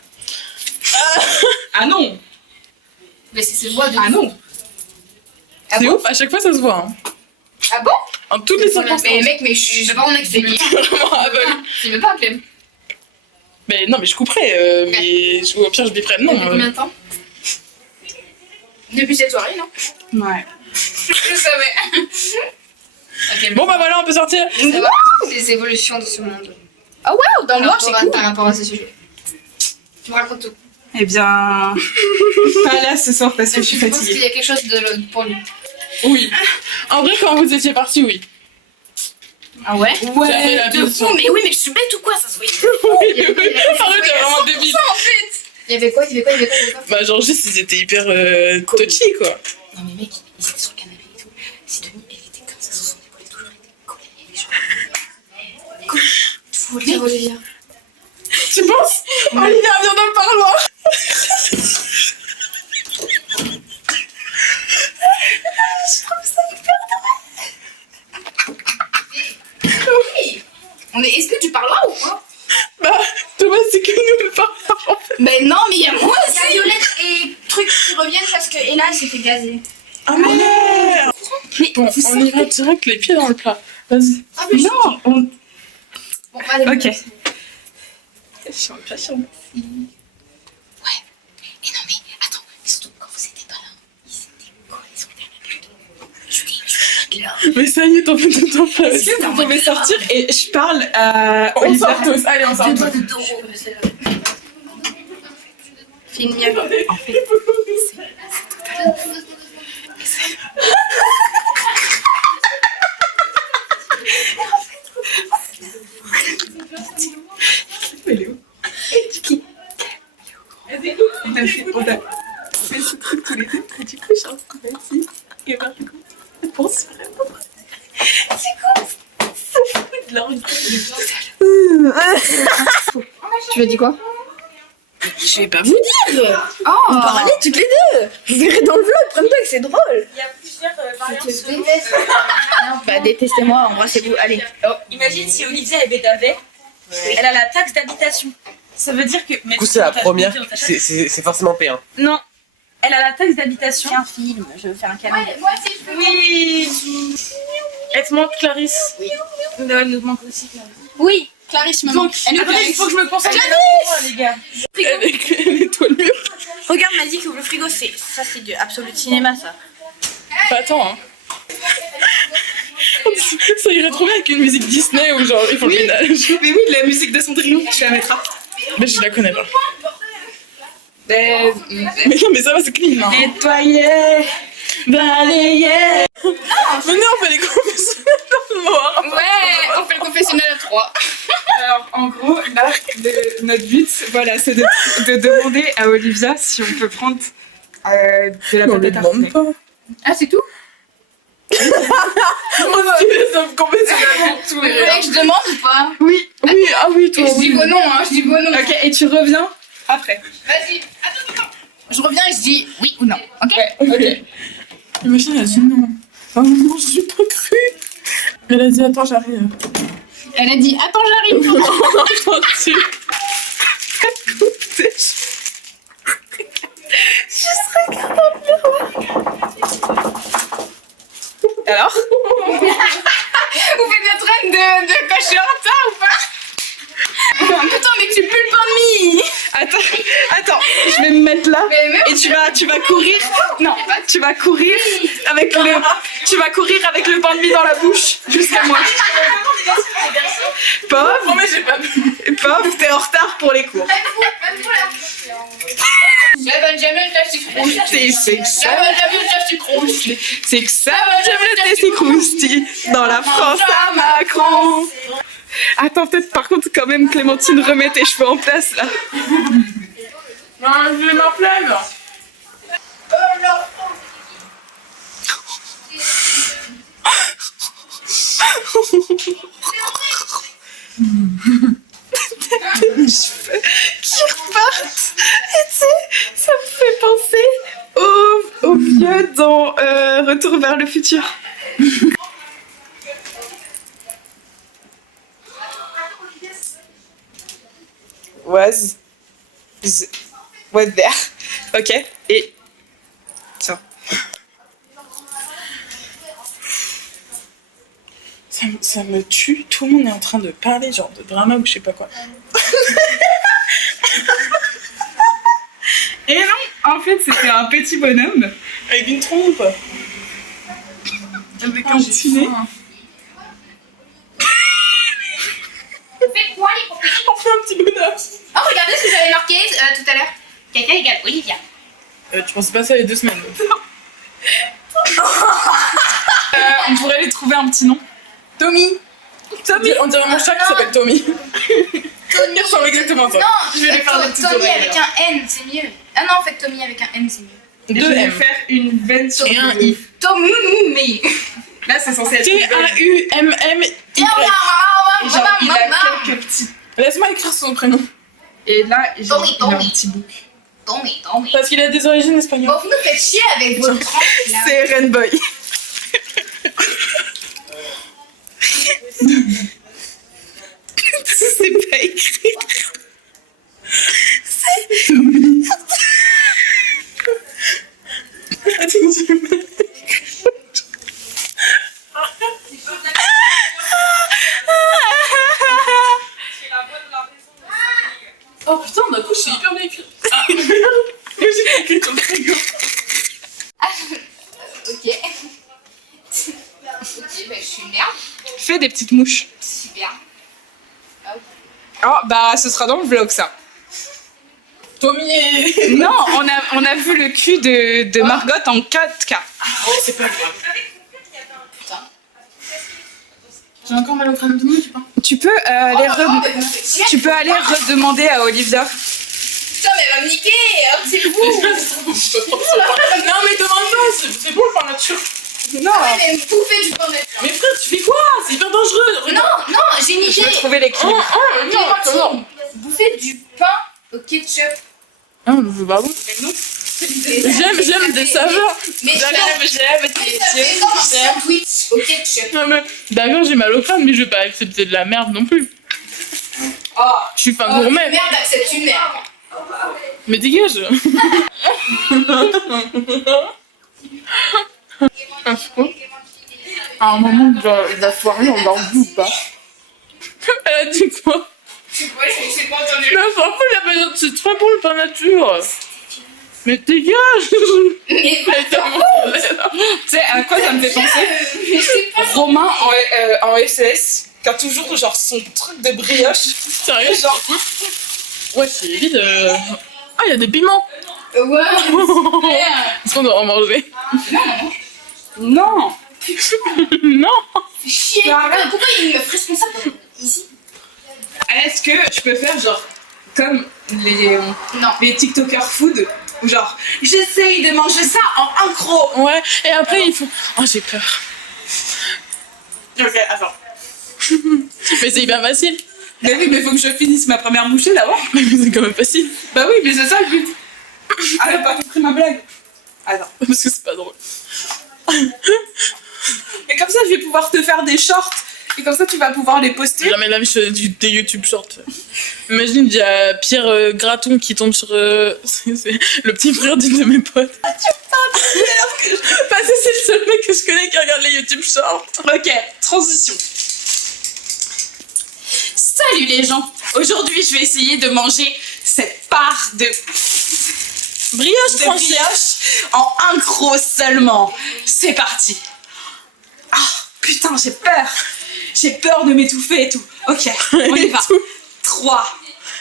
Ah non. Mais c'est moi de. Ah non. C'est ouf, à chaque fois ça se voit. Hein. Ah bon? En toutes les circonstances. Mais mec, mais je vais pas mon ex filmer. Vraiment aveugle. Tu veux pas appeler? Mais non, mais je couperai. Mais au pire, je biperai. Non. Depuis combien de temps? Depuis cette soirée, non? Ouais. Je savais. Ok, Bon, bah voilà, on peut sortir. ça va, les évolutions de ce monde. Oh wow, dans le noir, c'est cool. Par rapport à ce sujet. Tu me racontes tout. Eh bien. Pas là ce soir parce que je suis Je pense qu'il fatiguée. y a quelque chose pour lui. Oui. En vrai, quand vous étiez partis, oui. Ah ouais? J'avais la De vision. fou, mais oui, mais je suis bête ou quoi? Ça se voyait. Oui, oui. Arrête, t'es vraiment débile. En fait. Il y avait quoi? Il y avait quoi? Il y avait quoi? Il y avait quoi? Bah, genre, juste, ils étaient hyper touchy, quoi. Non mais mec, ils étaient sur le canapé et tout. Sidonie, elle était comme ça sur son épaule et tout. Genre, elle était collée. Elle était genre... Tu faut le dire, Olivia. Tu penses? Olivia, viens dans le parloir. revienne parce que Ella s'est fait gazer. Ah merde. Bon, on ira direct les pieds dans le plat. Vas-y. Ah, mais Non, on... Bon, allez. Ok. Et non, mais attends, surtout quand vous étiez pas là, ils étaient quoi? Ils sont derrière. Mais ça y est, t'en fais tout ton plat. Est-ce que vous pouvez sortir et je parle à On Olivia. sort tous. Allez, on sort Deux tous. doigts de dos. Filme bien. En fait, elle est où? On a fait ce truc tous les deux. Et du coup, j'ai un coup ici. Et Margot, elle pense vraiment. C'est quoi? Ça fout de leur gueule. Tu lui as dit quoi? Je vais pas vous dire. Oh, On parlait toutes les deux. Vous verrez dans le vlog, prenez-toi que c'est drôle. Il y a plusieurs variantes. je te déteste. Non, bah détestez-moi, embrassez-vous, allez. Imagine si Olivia est bédavée, elle a la taxe d'habitation. Ça veut dire que. Du coup, c'est la première, c'est forcément P1. Non, elle a la taxe d'habitation. C'est un film, je veux faire un câlin. Moi aussi, je peux. Oui. Elle te manque, Clarisse. Oui. Non, elle nous manque aussi, Clarisse. Oui, Clarisse me manque. Elle nous Attendez, il Clarisse. faut que je me concentre. Les gars. Elle étoile mur. Regarde, m'a dit que le frigo, c'est ça, c'est du absolu cinéma, ça. Pas attends, hein. Ça irait trop bien avec une musique Disney où genre ils font le ménage. Mais oui, la musique de Cendrillon, je la mettrai. Mais je la connais pas. Mais Mais non, mais ça va, c'est clean. Hein. nettoyer, balayer. Venez, on fait les confessions noires. Ouais, on fait le confessionnel à 3. Alors, en gros, là, notre but, voilà, c'est de demander à Olivia si on peut prendre de la On lui pâte à demande tartiner. pas. Ah, c'est tout? On a des confessionnels pour tous Vous les voulez que je demande ou pas? Oui. Oui, ah oui, toi. Je dis vos noms, hein, je dis vos noms. Ok, et tu reviens après. Vas-y, attends. Je reviens et je dis oui ou non, ok? Ok. Imagine, elle a dit non. Oh non, je suis pas cru. Elle a dit attends, j'arrive. Elle a dit attends, j'arrive. Attends, tu. Alors Vous faites le train de quand je suis en retard ou pas? Putain, mais tu pues le pain de mie. Attends, je vais me mettre là. Mais même- Et tu vas courir. Non, tu vas courir avec le pain de mie dans la bouche jusqu'à moi. Pauvre, Non, mais j'ai pas pu. pauvre, t'es en retard pour les cours. J'avais jamais le plastique rouge. C'est que ça, J'avais jamais le plastique rouge. c'est que ça, j'aime le testé crousti dans la France à Macron. Attends, peut-être par contre quand même Clémentine, remets tes cheveux en place là. Non, je vais ma flemme. Qui repartent. Et tu sais, ça me fait penser au vieux dans Retour vers le futur. Was there. Ok, et tiens. Ça me tue. Tout le monde est en train de parler, genre de drama ou je sais pas quoi. Et non, en fait c'était un petit bonhomme. Avec une trompe. Avec un petit nez. Faites quoi les copains? On fait un petit bonhomme. Oh, regardez ce que j'avais marqué tout à l'heure. Quelqu'un égale Olivia. Tu pensais pas ça il y a 2 semaines. On pourrait lui trouver un petit nom. Tommy. On dirait mon chat qui s'appelle Tommy. Il ressemble exactement à toi. Non, Je vais lui faire des petites Tommy oreilles, avec un N, c'est mieux. Ah non, en fait, Tommy avec un N, c'est mieux. Et je vais faire une veine sur Et un le I. Tommy. Là c'est censé être une veine. T-A-U-M-M-Y. Genre il a quelques petits. Laisse-moi écrire son prénom. Et là genre, il a un Tommy. petit bouc. Tommy. Parce qu'il a des origines espagnoles. Bon, vous nous faites chier avec vos tranches là. C'est Rainboy. C'est pas écrit. Écrit sur le frigo. Ok. Ok, bah je suis une merde. Fais des petites mouches. Super. Oh, bah, ce sera dans le vlog, ça. Tommy. Non, on a vu le cul de Margot en 4K. Oh, c'est pas grave. J'ai encore mal au crâne de moi, tu penses? Tu peux, tu peux aller redemander à Olivia. Putain, mais elle va me niquer. C'est vous. Non, mais demande pas, c'est bon le pain nature. Non, Mais me bouffer du pain nature. Mais frère, tu fais quoi? C'est hyper dangereux. Non, non, j'ai une je vais idée. trouver l'équilibre. Clémentine, bouffer du pain au ketchup. Ah, mais c'est pas bon. J'aime des saveurs. Mais ça J'aime. fait comme un sandwich au ketchup. Non, mais d'accord, j'ai mal au crâne, mais je vais pas accepter de la merde non plus. Oh, Je suis fin gourmet. merde, accepte une merde. Mais dégage. À un moment de la soirée, on dort ou pas? Elle a dit quoi? Ouais, je sais pas entendu. Mais en fait, la besoin, c'est très bon le pain nature. Mais dégage. Mais Tu sais, à quoi ça me fait penser? je sais pas. Romain en SS, qui a toujours genre son truc de brioche. Sérieux? Genre, Ouais, c'est vide. Ah, il y a des piments. Ouais. Est-ce qu'on doit en manger? non. Non. Chier. Pourquoi il y a une meuf responsable ici? Est-ce que je peux faire genre comme Non. les TikTokers food ou genre j'essaye de manger ça en incro. Ouais, et après, il faut... Oh, j'ai peur. Ok, attends. Mais c'est hyper facile. Mais oui, mais faut que je finisse ma première bouchée d'abord. Mais c'est quand même facile. Bah oui, mais c'est ça le but. Ah, elle a pas compris ma blague. Attends. Parce que c'est pas drôle. Et comme ça, je vais pouvoir te faire des shorts. Et comme ça, tu vas pouvoir les poster. Jamais la vie, je fais des YouTube shorts. Imagine, il y a Pierre Graton qui tombe sur... c'est le petit frère d'une de mes potes. Ah, tu parles alors que je... Parce que c'est le seul mec que je connais qui regarde les YouTube shorts. Ok, transition. Salut les gens. Aujourd'hui, je vais essayer de manger cette part de brioche en un gros seulement. C'est parti. Ah, putain, j'ai peur. J'ai peur de m'étouffer et tout. Ok, on y va. 3,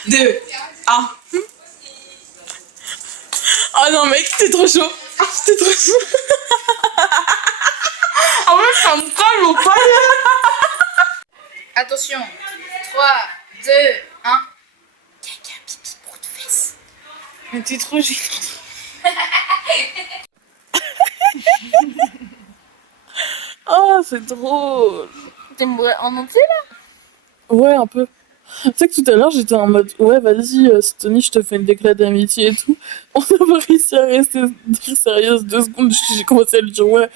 2, 1. Oh non, mec, t'es trop chaud. T'es trop chaud. En fait, ça me colle au palais. Attention. 3, 2, 1. Quelqu'un pipi pour de fesses. Mais t'es trop gênante. Oh, c'est drôle. T'aimerais en entier là? Ouais, un peu. Tu sais que tout à l'heure, j'étais en mode ouais, vas-y, Stony, je te fais une déclat d'amitié et tout. On n'a pas réussi à rester sérieuse 2 secondes. J'ai commencé à lui dire ouais,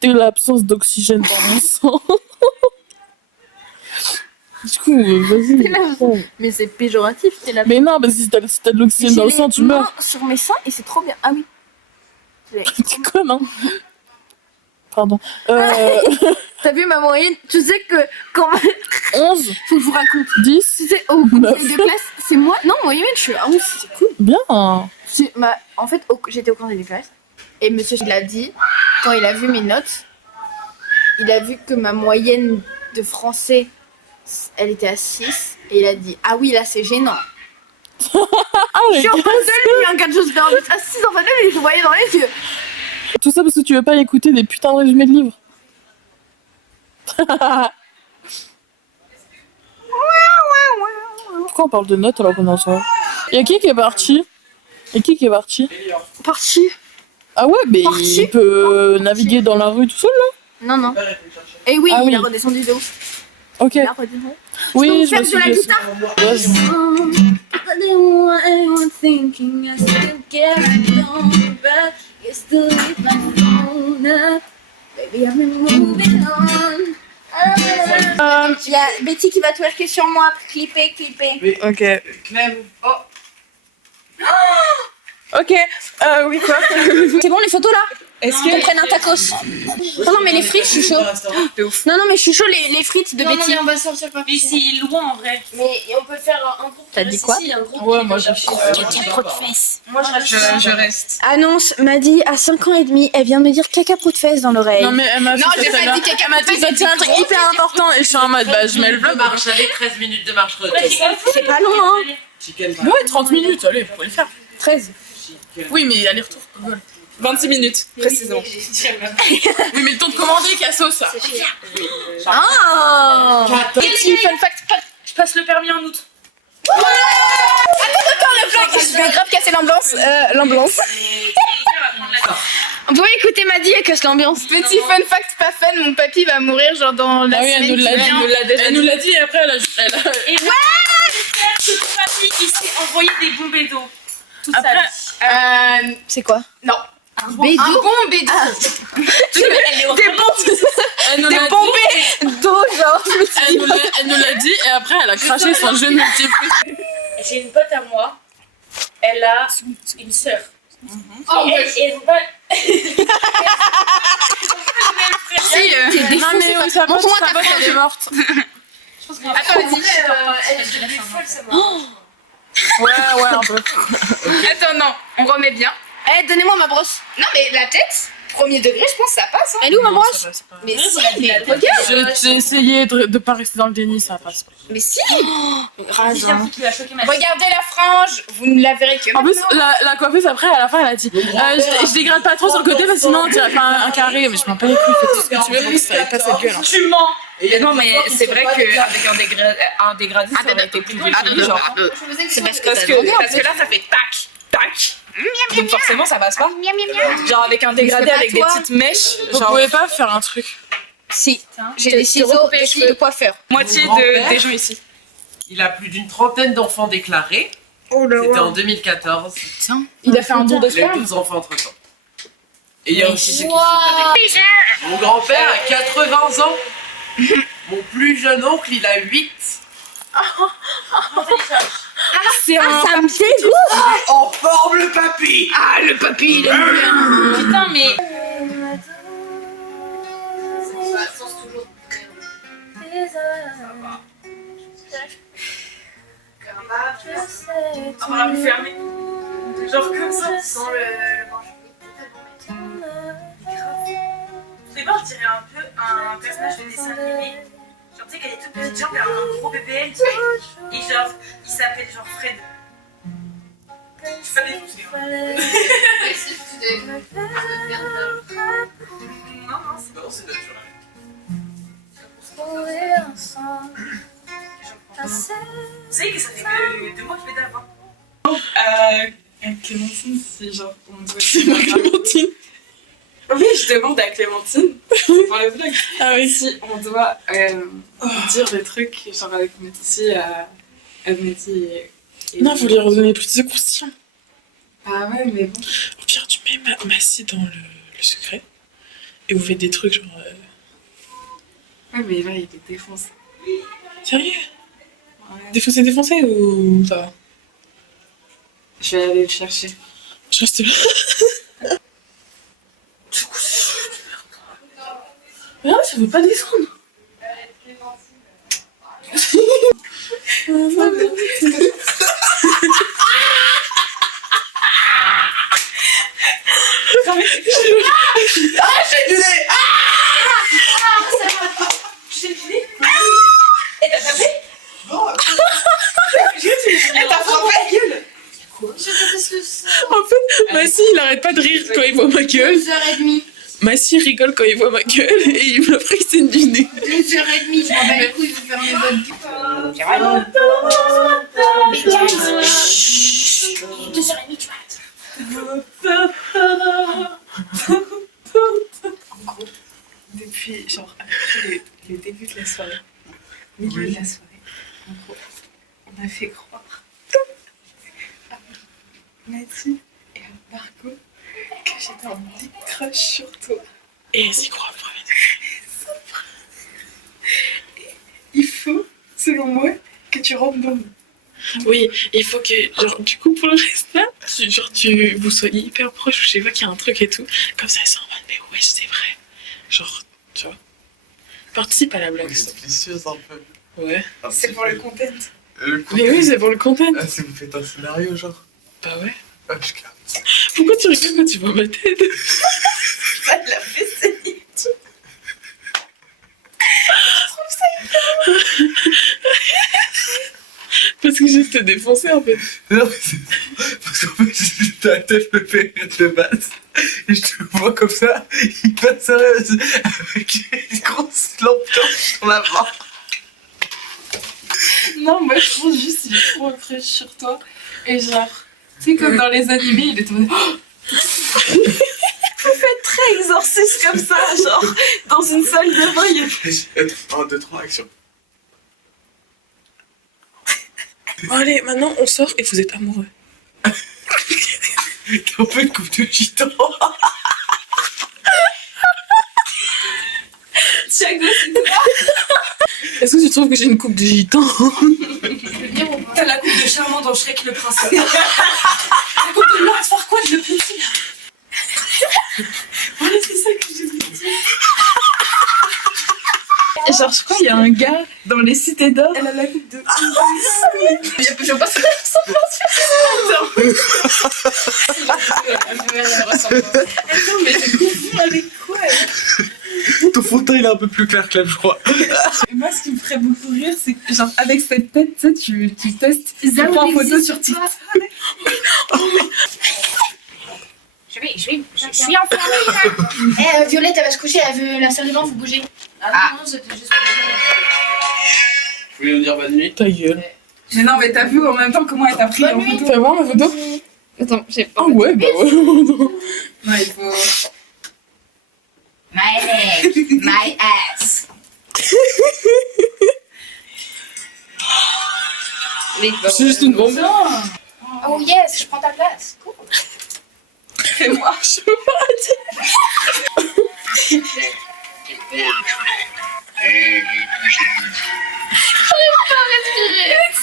t'es l'absence d'oxygène dans mon sang. Du coup, vas-y. Mais c'est péjoratif, t'es là. Mais non, mais si t'as de l'oxygène dans le sang, tu meurs. Sur mes seins et c'est trop bien. Ah oui. Tu connes, hein. Pardon. T'as vu ma moyenne? Tu sais que quand 11, faut que je vous raconte. 10, Tu sais, au conseil de classe, c'est moi. Non, moyenne, je suis à 11, c'est cool. bien. En fait, j'étais au conseil de classe et monsieur il a dit, quand il a vu mes notes, il a vu que ma moyenne de français, elle était à 6 et il a dit ah oui, là c'est gênant. Ah, Je suis en face de lui, hein, quand je suis à 6 en face de lui, je le voyais dans les yeux. tout ça parce que tu veux pas écouter des putains de résumés de livres. Pourquoi on parle de notes alors qu'on est en soirée? Y'a qui est parti? Et qui est parti? Parti. Ah ouais, mais Parti. il peut naviguer dans la rue tout seul là? Non. Et oui, Ah il oui. a redescendu de ouf. Ok. Il a redescendu. Oui, Je peux je me faire de la suis guitare? Vas-y. I didn't want anyone thinking I still carried on, but you still hit my phone up. Baby, I've been moving on. Il y a Betty qui va twerker sur moi, clipper. Ok. Même. Oh. Ok. Oui, quoi? C'est bon les photos là? Est-ce On que. prenne un tacos. Non, non, mais les frites, je suis chaud. De ouf. Non, non, mais je suis chaud, les frites de Non, non, Betty. mais on va sortir par Mais c'est loin en vrai. Mais on peut faire un groupe. T'as dit quoi? Un groupe. Ouais, moi je Caca de fesses. Moi, je reste. Je reste. Annonce m'a dit à 5 ans et demi, elle vient me dire caca de fesses dans l'oreille. Non, mais elle m'a Non, fait j'ai ça pas tout à dit l'heure. caca Elle m'a dit ça, c'est un truc hyper important. Et je suis en mode, bah je mets le vlog. marche avec 13 minutes de marche retour. C'est pas long, hein. Chicken Ouais, 30 minutes, allez, faut les faire. 13. Oui, mais aller-retour. 26 minutes, précisément. Oui, mais le temps de commander, Cassos. Ah. Petit fun fact, je passe le permis en août. Je vais grave casser l'ambiance. Vous pouvez écouter Maddy, elle casse l'ambiance. Petit fun fact pas fun, mon papy va mourir genre dans la Ah oui, semaine elle nous l'a qui dit. vient. Elle nous l'a dit et après elle a. Et moi, j'espère que ton papy, il s'est envoyé des bombées d'eau. Toute sa Après, vie. C'est quoi? Non. Un bon bédou. Elle nous l'a dit. Dos, genre. Elle nous l'a dit et après elle a craché son jeu de multiple. J'ai une pote à moi, elle a une sœur. Oh, Et elle va. Non mais oui, sa pote, elle est morte. Attends, vas-y. Elle est devenue folle, sa maman. Ouais, un peu. Attends, non, on remet bien. Eh, donnez-moi ma brosse. Non, mais la tête, premier degré, je pense que ça passe. Hein. Elle est où ma brosse? Mais si, mais regarde. J'ai essayé de pas rester dans le déni, ça passe pas. Mais si. Rase, hein. Qui a choqué ma Regardez la frange, vous ne la verrez que En plus, maintenant. la coiffeuse après, à la fin, elle a dit je dégrade pas trop sur le côté parce que sinon on dirait pas un carré. Mais je m'en pas les couilles, fais tout ce que tu veux, mais ça pas cette gueule. Hein. Tu mens. Non, mais c'est vrai qu'avec un dégradé, ça aurait été plus joli, genre. C'est parce que Parce que là, ça fait tac, tac. Donc forcément, ça passe pas. Genre avec un dégradé, avec des petites mèches, Vous genre pouvez pas faire un truc. Si, j'ai des ciseaux, des cheveux de coiffeur. moitié Mon grand-père. des gens ici. Il a plus d'une trentaine d'enfants déclarés. C'était en 2014. Il a fait un don de Il a eu 12 enfants entre temps. Et il y a aussi ceux qui sont pas déclarés. Mon grand-père a 80 ans. Mon plus jeune oncle, il a 8. C'est un. Ça me dégoûte. En forme le papy. Ah, le papy, il aime bien. Putain, mais. On va me fermer. Genre comme ça. Sans le Au départ, je dirais un peu un personnage de dessin animé. Genre, tu sais qu'elle est toute petite, genre, elle a un gros bébé, et genre, il s'appelle genre Fred. Je sais pas des trucs, Non, c'est Non, c'est naturel. Vous savez que ça fait que 2 mois que je fais d'avant. Clémentine, si genre on doit. Clémentine. Oui, je demande à Clémentine pour le vlog. Ah oui. Si on doit dire des trucs genre avec Métis et Non, faut lui redonner plus de croustillant. Ah ouais, mais bon. Au pire, tu mets Massy dans le secret. Et vous faites des trucs genre. Ouais, mais là il est défoncé. Sérieux? Ouais. Défoncé ou ça va? Je vais aller le chercher. Je reste là. Non, ça veut pas descendre. En fait, Massy, il arrête pas de rire quand il voit ma gueule. 2h30. Massy rigole quand il voit ma gueule et il me pris c'est du nez. 2h30, je m'en bats les couilles, je vais faire mes bonnes. Mais 2h30, tu Depuis genre après le début de la soirée, milieu de la soirée, en gros, on a fait croire à Mathilde et à Margot que j'étais en deep crush sur toi. Et elle s'y croit vraiment. Il faut, selon moi, que tu rentres dans Oui, il faut que, genre, du coup, pour le reste là, vous soyez hyper proche, je sais pas qu'il y a un truc et tout. Comme ça, ils sont en mode, mais ouais, c'est vrai. Genre, tu vois. Participe à la blague. C'est vicieuse un peu. Ouais. C'est pour le content. Mais oui, c'est pour le content. Ah, si vous faites un scénario, genre. Bah ouais. Ah, je capte. Pourquoi tu rigoles quand tu vois ma tête? Ça l'a fait saigner. Parce que je vais te défoncer en fait. Non, mais c'est parce qu'en fait, ta tête me fait rire de base. Et je te vois comme ça, hyper sérieuse, avec une grosse lampe torche sur la main. Non, moi je trouve juste il est trop crush sur toi. Et genre, tu sais, comme dans les animés, il est tout. Oh vous faites très exorciste comme ça, genre, dans une salle de bain. Il y a... 1, 2, 3, action. Bon, allez, maintenant on sort et vous êtes amoureux. T'as un peu une coupe de gitan. Thiago, Est-ce que tu trouves que j'ai une coupe de gitan? t'as la coupe de Charmant dans Shrek le prince. La coupe de Max Farquaad le petit. Voilà, c'est ça que j'ai voulu dire. Genre, je crois qu'il y a un gars dans les cités d'or. Elle a la coupe de. Je vois pas ça. Attends, mais je confonds avec quoi? Ton fond de teint, il est un peu plus clair que là, je crois. Et moi, ce qui me ferait beaucoup rire, c'est que, genre, avec cette tête, tu sais, tu testes, tu prends en photo sur TikTok. Je suis enfermée là. Eh, Violette, elle va se coucher, elle veut la salle de bain, vous bougez. Ah non, c'était juste. Je voulais vous dire bonne nuit. Ta gueule. Mais non, mais t'as vu en même temps comment elle t'a pris en photo? Fais voir ma photo? Attends, j'ai pas. Ah ouais, bah ouais. Non, il faut. My leg, my ass. C'est juste une bombe. Oh yes, je prends ta place. Cool. Fais-moi. Je peux pas dire.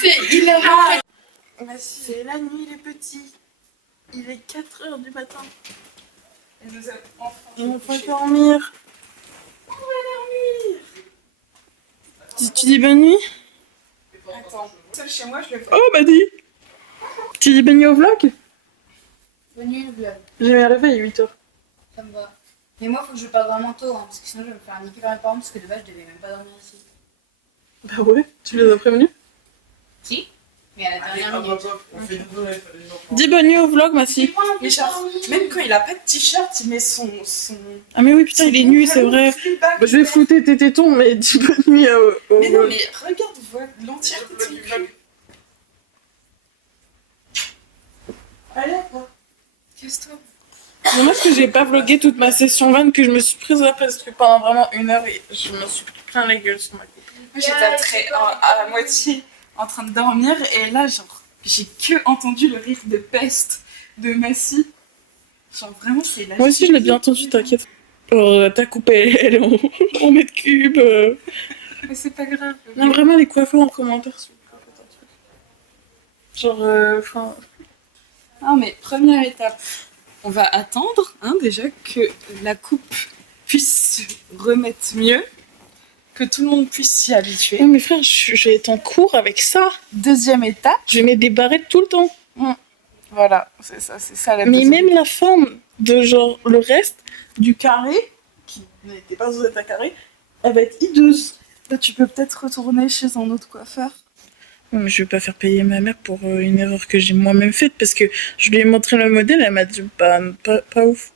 C'est hilarant. C'est la nuit les petits. Il est 4h du matin. Et nous allons enfin. On va dormir. On va dormir. Tu dis bonne nuit? Attends, seul chez moi, je le fais. Oh bah dis. Tu dis bonne nuit au vlog? Bonne nuit, le vlog. J'ai mis un réveil à 8h. Ça me va. Mais moi, faut que je parte vraiment tôt, hein, parce que sinon, je vais me faire niquer par mes parents, parce que de base, je devais même pas dormir ici. Bah ouais, tu les as prévenus? Si. Mais à la dernière minute. On fait une nouvelle, il fallait les enfants. Dis bonne nuit au vlog, Massi. Mais genre, même quand il a pas de t-shirt, il met son. Ah mais oui, putain, il est nu, c'est vrai. Bah, je vais flouter tes tétons, mais dis bonne nuit au Mais non, vlog. mais regarde, vois l'entièreté de son cul. Allez, quoi. Casse-toi. Dommage que j'ai pas vlogué toute ma session van, que je me suis prise là parce que pendant vraiment 1 heure et je me suis pris plein la gueule sur ma coupe. Moi, j'étais à moitié en train de dormir et là, genre, j'ai que entendu le rire de peste de Massy. Genre, vraiment, c'est la. Moi aussi, je l'ai bien entendu, t'inquiète. Alors, ta coupe, elle est en mètre cube. Mais c'est pas grave. Non, vraiment, les coiffeurs en commentaire, s'il vous plaît, faites un truc. Genre, enfin. Non, mais première étape, on va attendre déjà que la coupe puisse se remettre mieux, que tout le monde puisse s'y habituer. Non, mais frère, je vais être en cours avec ça. Deuxième étape, Je vais mettre des barrettes tout le temps. voilà, c'est ça la Mais deuxième. même la forme de genre le reste du carré, qui n'était pas censé être un carré, elle va être hideuse. Là, tu peux peut-être retourner chez un autre coiffeur. Non, mais je vais pas faire payer ma mère pour une erreur que j'ai moi-même faite parce que je lui ai montré le modèle, elle m'a dit pas ouf.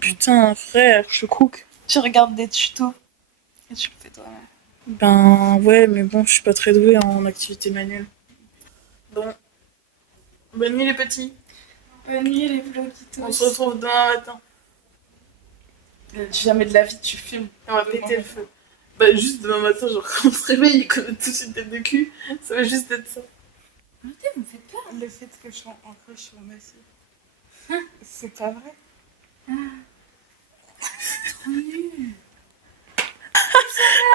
Putain, frère, je cook. Tu regardes des tutos et tu le fais toi-même. Ben ouais, mais bon, je suis pas très douée en activité manuelle. Bon. Bonne nuit les petits. Bonne nuit les vlogitos. On se retrouve demain matin. Jamais de la vie tu filmes. Et on va péter le feu. Bah juste demain matin, genre quand on se réveille et qu'on a tous une tête de cul, ça va juste être ça. Arrêtez, vous me faites peur. Le fait que je sois en crush sur Massy. C'est pas vrai.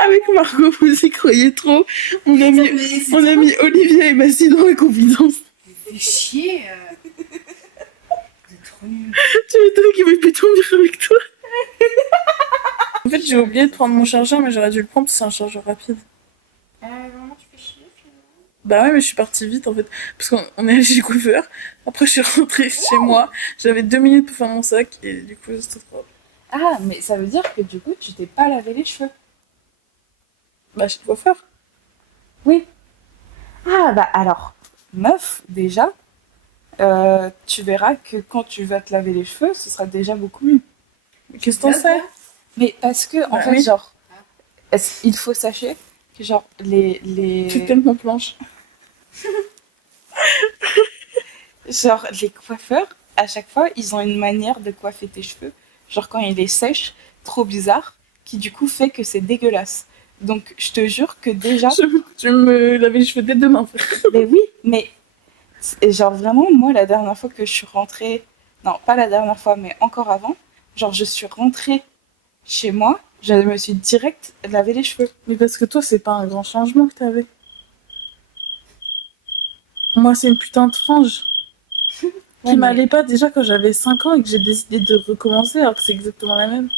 Avec ma Margot, vous y croyez trop. On a mis Olivier et Massy dans la confidence. Fais chier. C'est trop nul. Tu m'étonnes qu'il veuille plus dormir avec toi. En fait, j'ai oublié de prendre mon chargeur, mais j'aurais dû le prendre parce que c'est un chargeur rapide. Vraiment, tu fais chier finalement. Bah ouais, mais je suis partie vite en fait. Parce qu'on est allé chez le coiffeur. Après, je suis rentrée chez moi. J'avais 2 minutes pour faire mon sac et du coup, c'était trop. Ah, mais ça veut dire que du coup, tu t'es pas lavé les cheveux. Bah, chez le coiffeur. Oui. Ah, bah alors, meuf, déjà, tu verras que quand tu vas te laver les cheveux, ce sera déjà beaucoup mieux. Mais qu'est-ce que t'en sais? Mais parce que, en Bah fait, oui. genre, il faut sachez que, genre, les... C'est tellement planche. Genre, les coiffeurs, à chaque fois, ils ont une manière de coiffer tes cheveux. Genre, quand il est sèche, trop bizarre, qui du coup fait que c'est dégueulasse. Donc, je te jure que déjà... Tu veux me laver les cheveux dès demain, frère. Mais oui, mais genre vraiment, moi, la dernière fois que je suis rentrée... Non, pas la dernière fois, mais encore avant, genre, je suis rentrée chez moi, je me suis direct lavé les cheveux. Mais parce que toi, c'est pas un grand changement que t'avais. Moi, c'est une putain de frange. Ouais, Qui mais- m'allait pas déjà quand j'avais 5 ans et que j'ai décidé de recommencer alors que c'est exactement la même.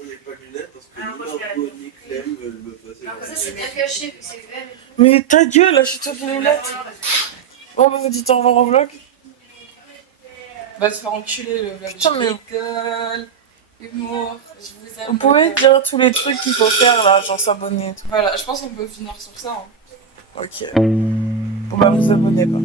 On n'est pas lunettes parce que ni Margot ni Clem veulent me passer. Alors que ça, c'est bien caché, vu que c'est vert et tout. Mais ta gueule, achète-toi des lunettes. Bon, bah, dites au revoir au vlog. Va se faire enculer le vlog. Putain, mais- École, humour, je vous aime. Vous pouvez dire tous les trucs qu'il faut faire là, genre s'abonner et tout. Voilà, je pense qu'on peut finir sur ça. Hein. Ok. Bon, bah, vous abonnez pas.